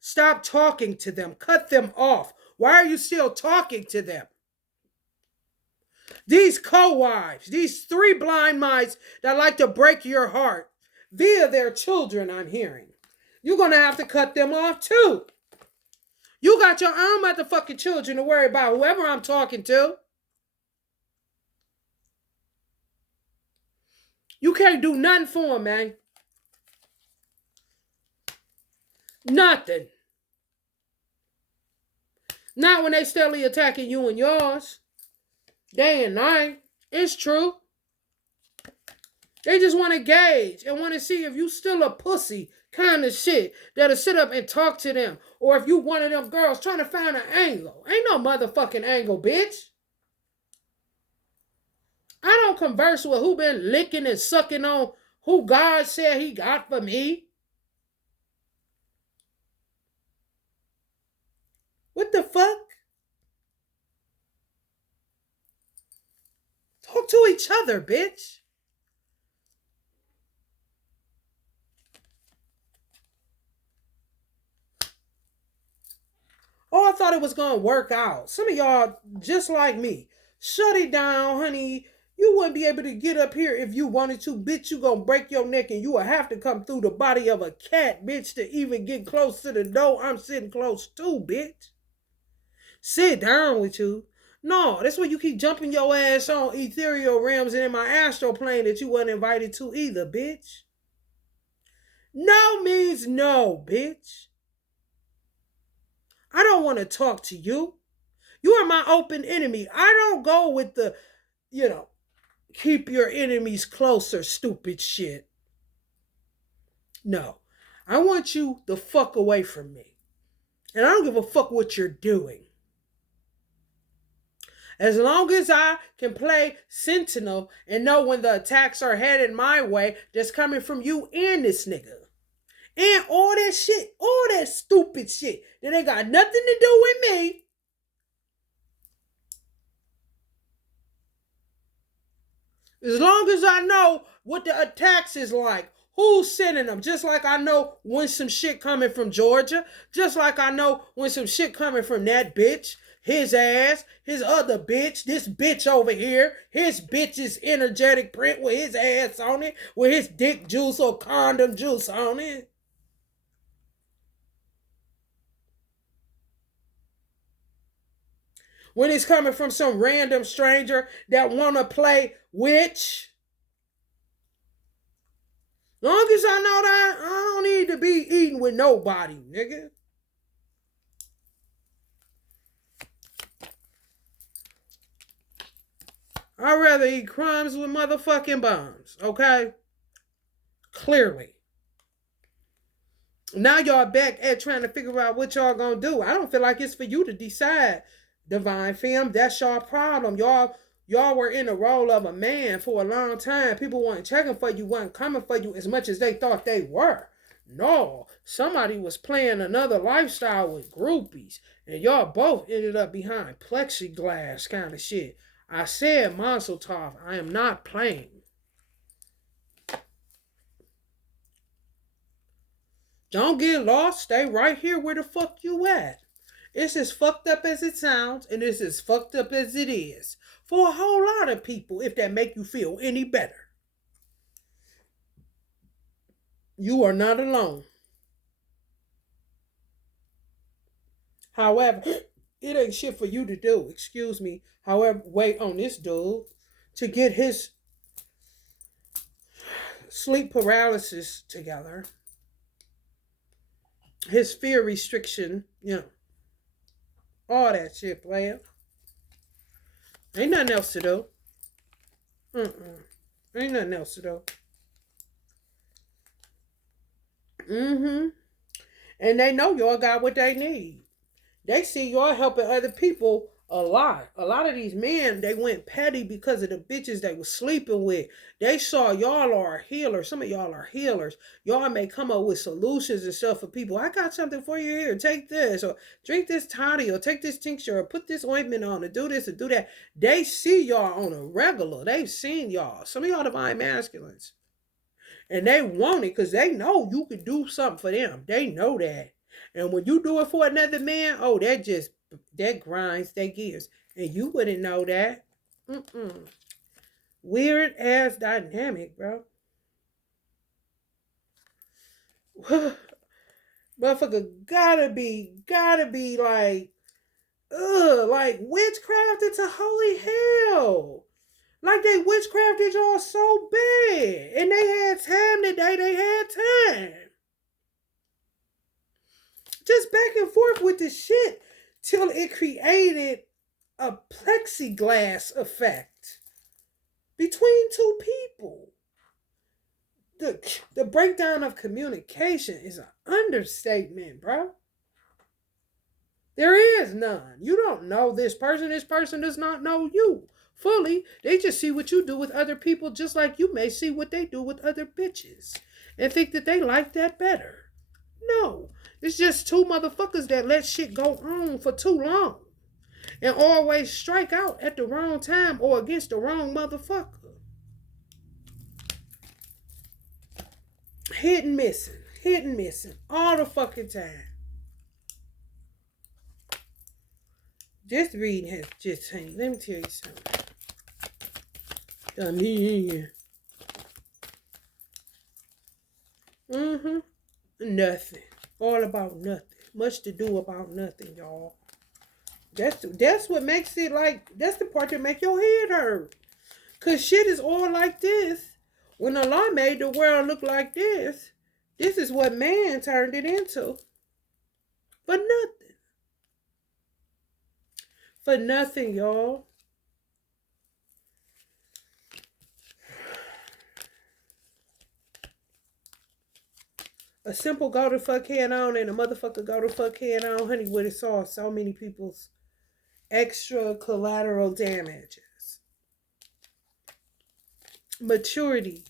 Stop talking to them. Cut them off. Why are you still talking to them? These co-wives, these three blind mice that like to break your heart via their children, I'm hearing. You're going to have to cut them off too. You got your own motherfucking children to worry about, whoever I'm talking to. You can't do nothing for them, man. Nothing. Not when they steadily attacking you and yours. Day and night. It's true. They just want to gauge and want to see if you still a pussy kind of shit that'll sit up and talk to them. Or if you one of them girls trying to find an angle. Ain't no motherfucking angle, bitch. I don't converse with who been licking and sucking on who God said he got for me. What the fuck? Talk to each other, bitch. Oh, I thought it was going to work out. Some of y'all, just like me, shut it down, honey. You wouldn't be able to get up here if you wanted to. Bitch, you going to break your neck and you will have to come through the body of a cat, bitch, to even get close to the door I'm sitting close to, bitch. Sit down with you. No, that's why you keep jumping your ass on ethereal realms and in my astral plane that you wasn't invited to either, bitch. No means no, bitch. I don't want to talk to you. You are my open enemy. I don't go with the, keep your enemies closer, stupid shit. No. I want you the fuck away from me. And I don't give a fuck what you're doing. As long as I can play sentinel and know when the attacks are headed my way, that's coming from you and this nigga. And all that shit, all that stupid shit that ain't got nothing to do with me. As long as I know what the attacks is like, who's sending them? Just like I know when some shit coming from Georgia. Just like I know when some shit coming from that bitch. His ass, his other bitch, this bitch over here, his bitch's energetic print with his ass on it, with his dick juice or condom juice on it. When it's coming from some random stranger that wanna play witch. Long as I know that, I don't need to be eating with nobody, nigga. I'd rather eat crumbs with motherfucking bombs, okay? Clearly. Now y'all back at trying to figure out what y'all gonna do. I don't feel like it's for you to decide, Divine Femme. That's your problem. Y'all were in the role of a man for a long time. People weren't checking for you, weren't coming for you as much as they thought they were. No, somebody was playing another lifestyle with groupies, and y'all both ended up behind plexiglass kind of shit. I said, Mazel Tov, I am not playing. Don't get lost. Stay right here where the fuck you at. It's as fucked up as it sounds, and it's as fucked up as it is. For a whole lot of people, if that make you feel any better. You are not alone. However, it ain't shit for you to do. Excuse me. However, wait on this dude to get his sleep paralysis together. His fear restriction, all that shit, player. Ain't nothing else to do. Ain't nothing else to do. And they know y'all got what they need. They see y'all helping other people a lot. A lot of these men, they went petty because of the bitches they was sleeping with. They saw y'all are healers. Some of y'all are healers. Y'all may come up with solutions and stuff for people. I got something for you here. Take this, or drink this toddy, or take this tincture, or put this ointment on, or do this, or do that. They see y'all on a regular. They've seen y'all. Some of y'all divine masculines. And they want it because they know you could do something for them. They know that. And when you do it for another man, oh, that grinds their gears. And you wouldn't know that. Weird ass dynamic, bro. Motherfucker gotta be like witchcraft into holy hell. Like they witchcrafted y'all so bad. And they had time today. They had time. Just back and forth with the shit till it created a plexiglass effect between two people. The breakdown of communication is an understatement, bro. There is none. You don't know this person. This person does not know you fully. They just see what you do with other people, just like you may see what they do with other bitches and think that they like that better. No, it's just two motherfuckers that let shit go on for too long and always strike out at the wrong time or against the wrong motherfucker. Hit and missing all the fucking time. This reading has just changed. Let me tell you something. Nothing. All about nothing. Much to do about nothing, y'all. That's what makes it like, that's the part that make your head hurt. Cause shit is all like this. When Allah made the world look like this is what man turned it into. For nothing. For nothing, y'all. A simple go to fuck head on and a motherfucker go to fuck head on, honey, would have saw so many people's extra collateral damages. Maturity.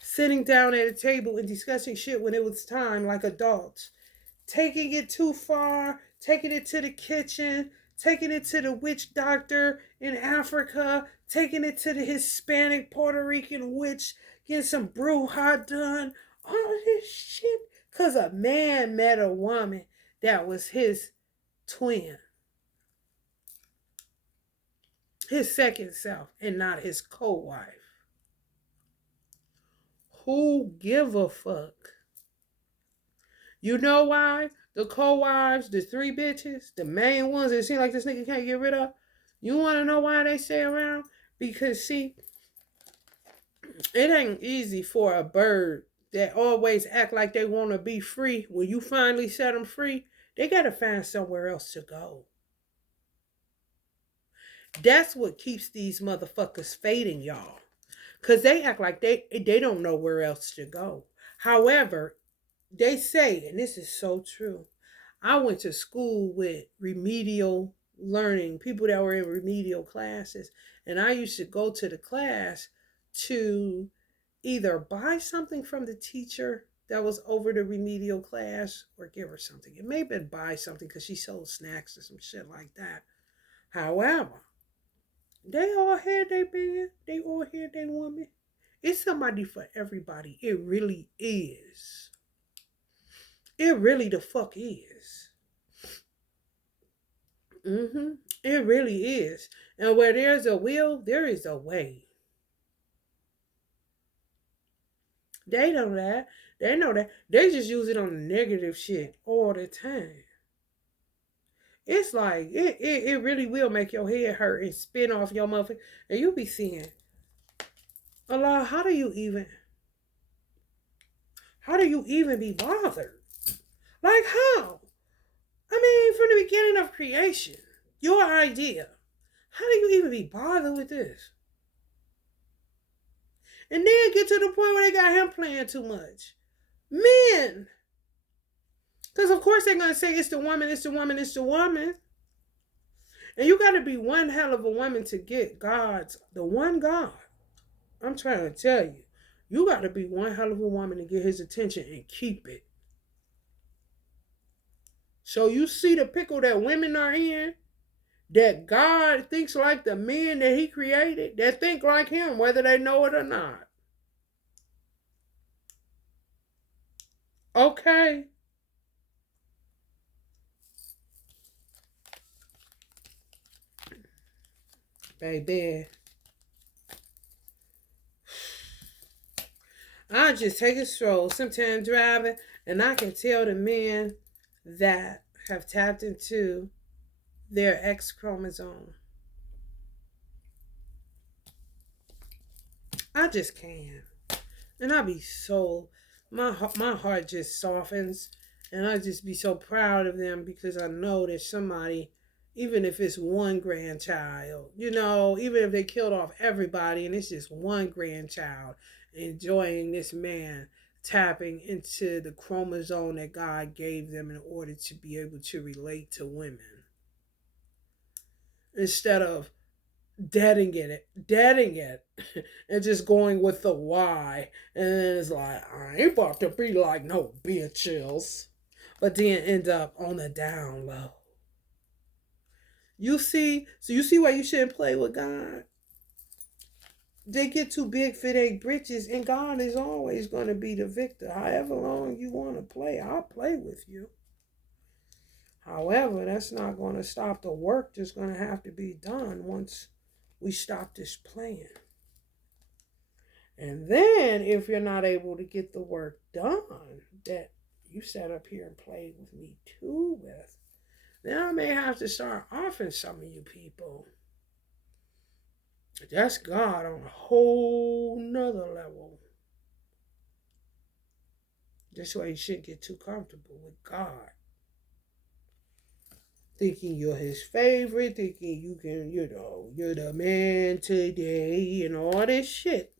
Sitting down at a table and discussing shit when it was time, like adults. Taking it too far, taking it to the kitchen, taking it to the witch doctor in Africa, taking it to the Hispanic, Puerto Rican witch, getting some bruja done, all this shit. Because a man met a woman that was his twin, his second self, and not his co-wife. Who give a fuck? You know why? The co-wives, the three bitches, the main ones that seem like this nigga can't get rid of. You want to know why they stay around? Because, see, it ain't easy for a bird that always act like they want to be free. When you finally set them free, they got to find somewhere else to go. That's what keeps these motherfuckers fading, y'all. Because they act like they don't know where else to go. However, they say, and this is so true, I went to school with remedial learning, people that were in remedial classes, and I used to go to the class to either buy something from the teacher that was over the remedial class or give her something. It may have been buy something because she sold snacks or some shit like that. However, they all had their man, they all had their woman. It's somebody for everybody. It really is. It really the fuck is. It really is. And where there's a will, there is a way. They know that. They know that. They just use it on the negative shit all the time. It's like, it really will make your head hurt and spin off your motherfucker. And you'll be seeing, Allah, how do you even be bothered? Like how? I mean, from the beginning of creation, your idea. How do you even be bothered with this? And then get to the point where they got him playing too much. Men. Because of course they're going to say it's the woman, it's the woman, it's the woman. And you got to be one hell of a woman to get the one God. I'm trying to tell you. You got to be one hell of a woman to get his attention and keep it. So you see the pickle that women are in, that God thinks like the men that he created, that think like him, whether they know it or not. Okay. Baby. I just take a stroll, sometimes driving, and I can tell the men that have tapped into their X chromosome. I just can. And I be so, my heart just softens, and I just be so proud of them because I know that somebody, even if it's one grandchild, even if they killed off everybody and it's just one grandchild enjoying this man tapping into the chromosome that God gave them in order to be able to relate to women. Instead of deading it, and just going with the why. And then it's like, I ain't about to be like no bitches. But then end up on the down low. You see why you shouldn't play with God? They get too big for their britches, and God is always going to be the victor. However long you want to play, I'll play with you. However, that's not going to stop the work that's going to have to be done once we stop this playing. And then, if you're not able to get the work done that you sat up here and played with me too with, then I may have to start offing some of you people. That's God on a whole nother level. That's why you shouldn't get too comfortable with God. Thinking you're his favorite, thinking you can, you're the man today and all this shit.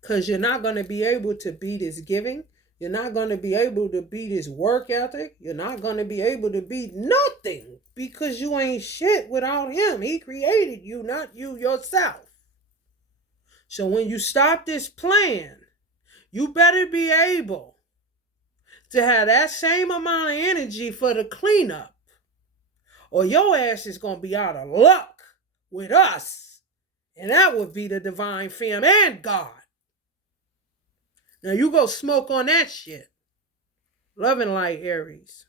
Because you're not going to be able to beat his giving. You're not going to be able to beat his work ethic. You're not going to be able to beat nothing because you ain't shit without him. He created you, not you yourself. So when you stop this plan, you better be able to have that same amount of energy for the cleanup, or your ass is going to be out of luck with us. And that would be the divine fam and God. Now you go smoke on that shit. Love and light, Aries.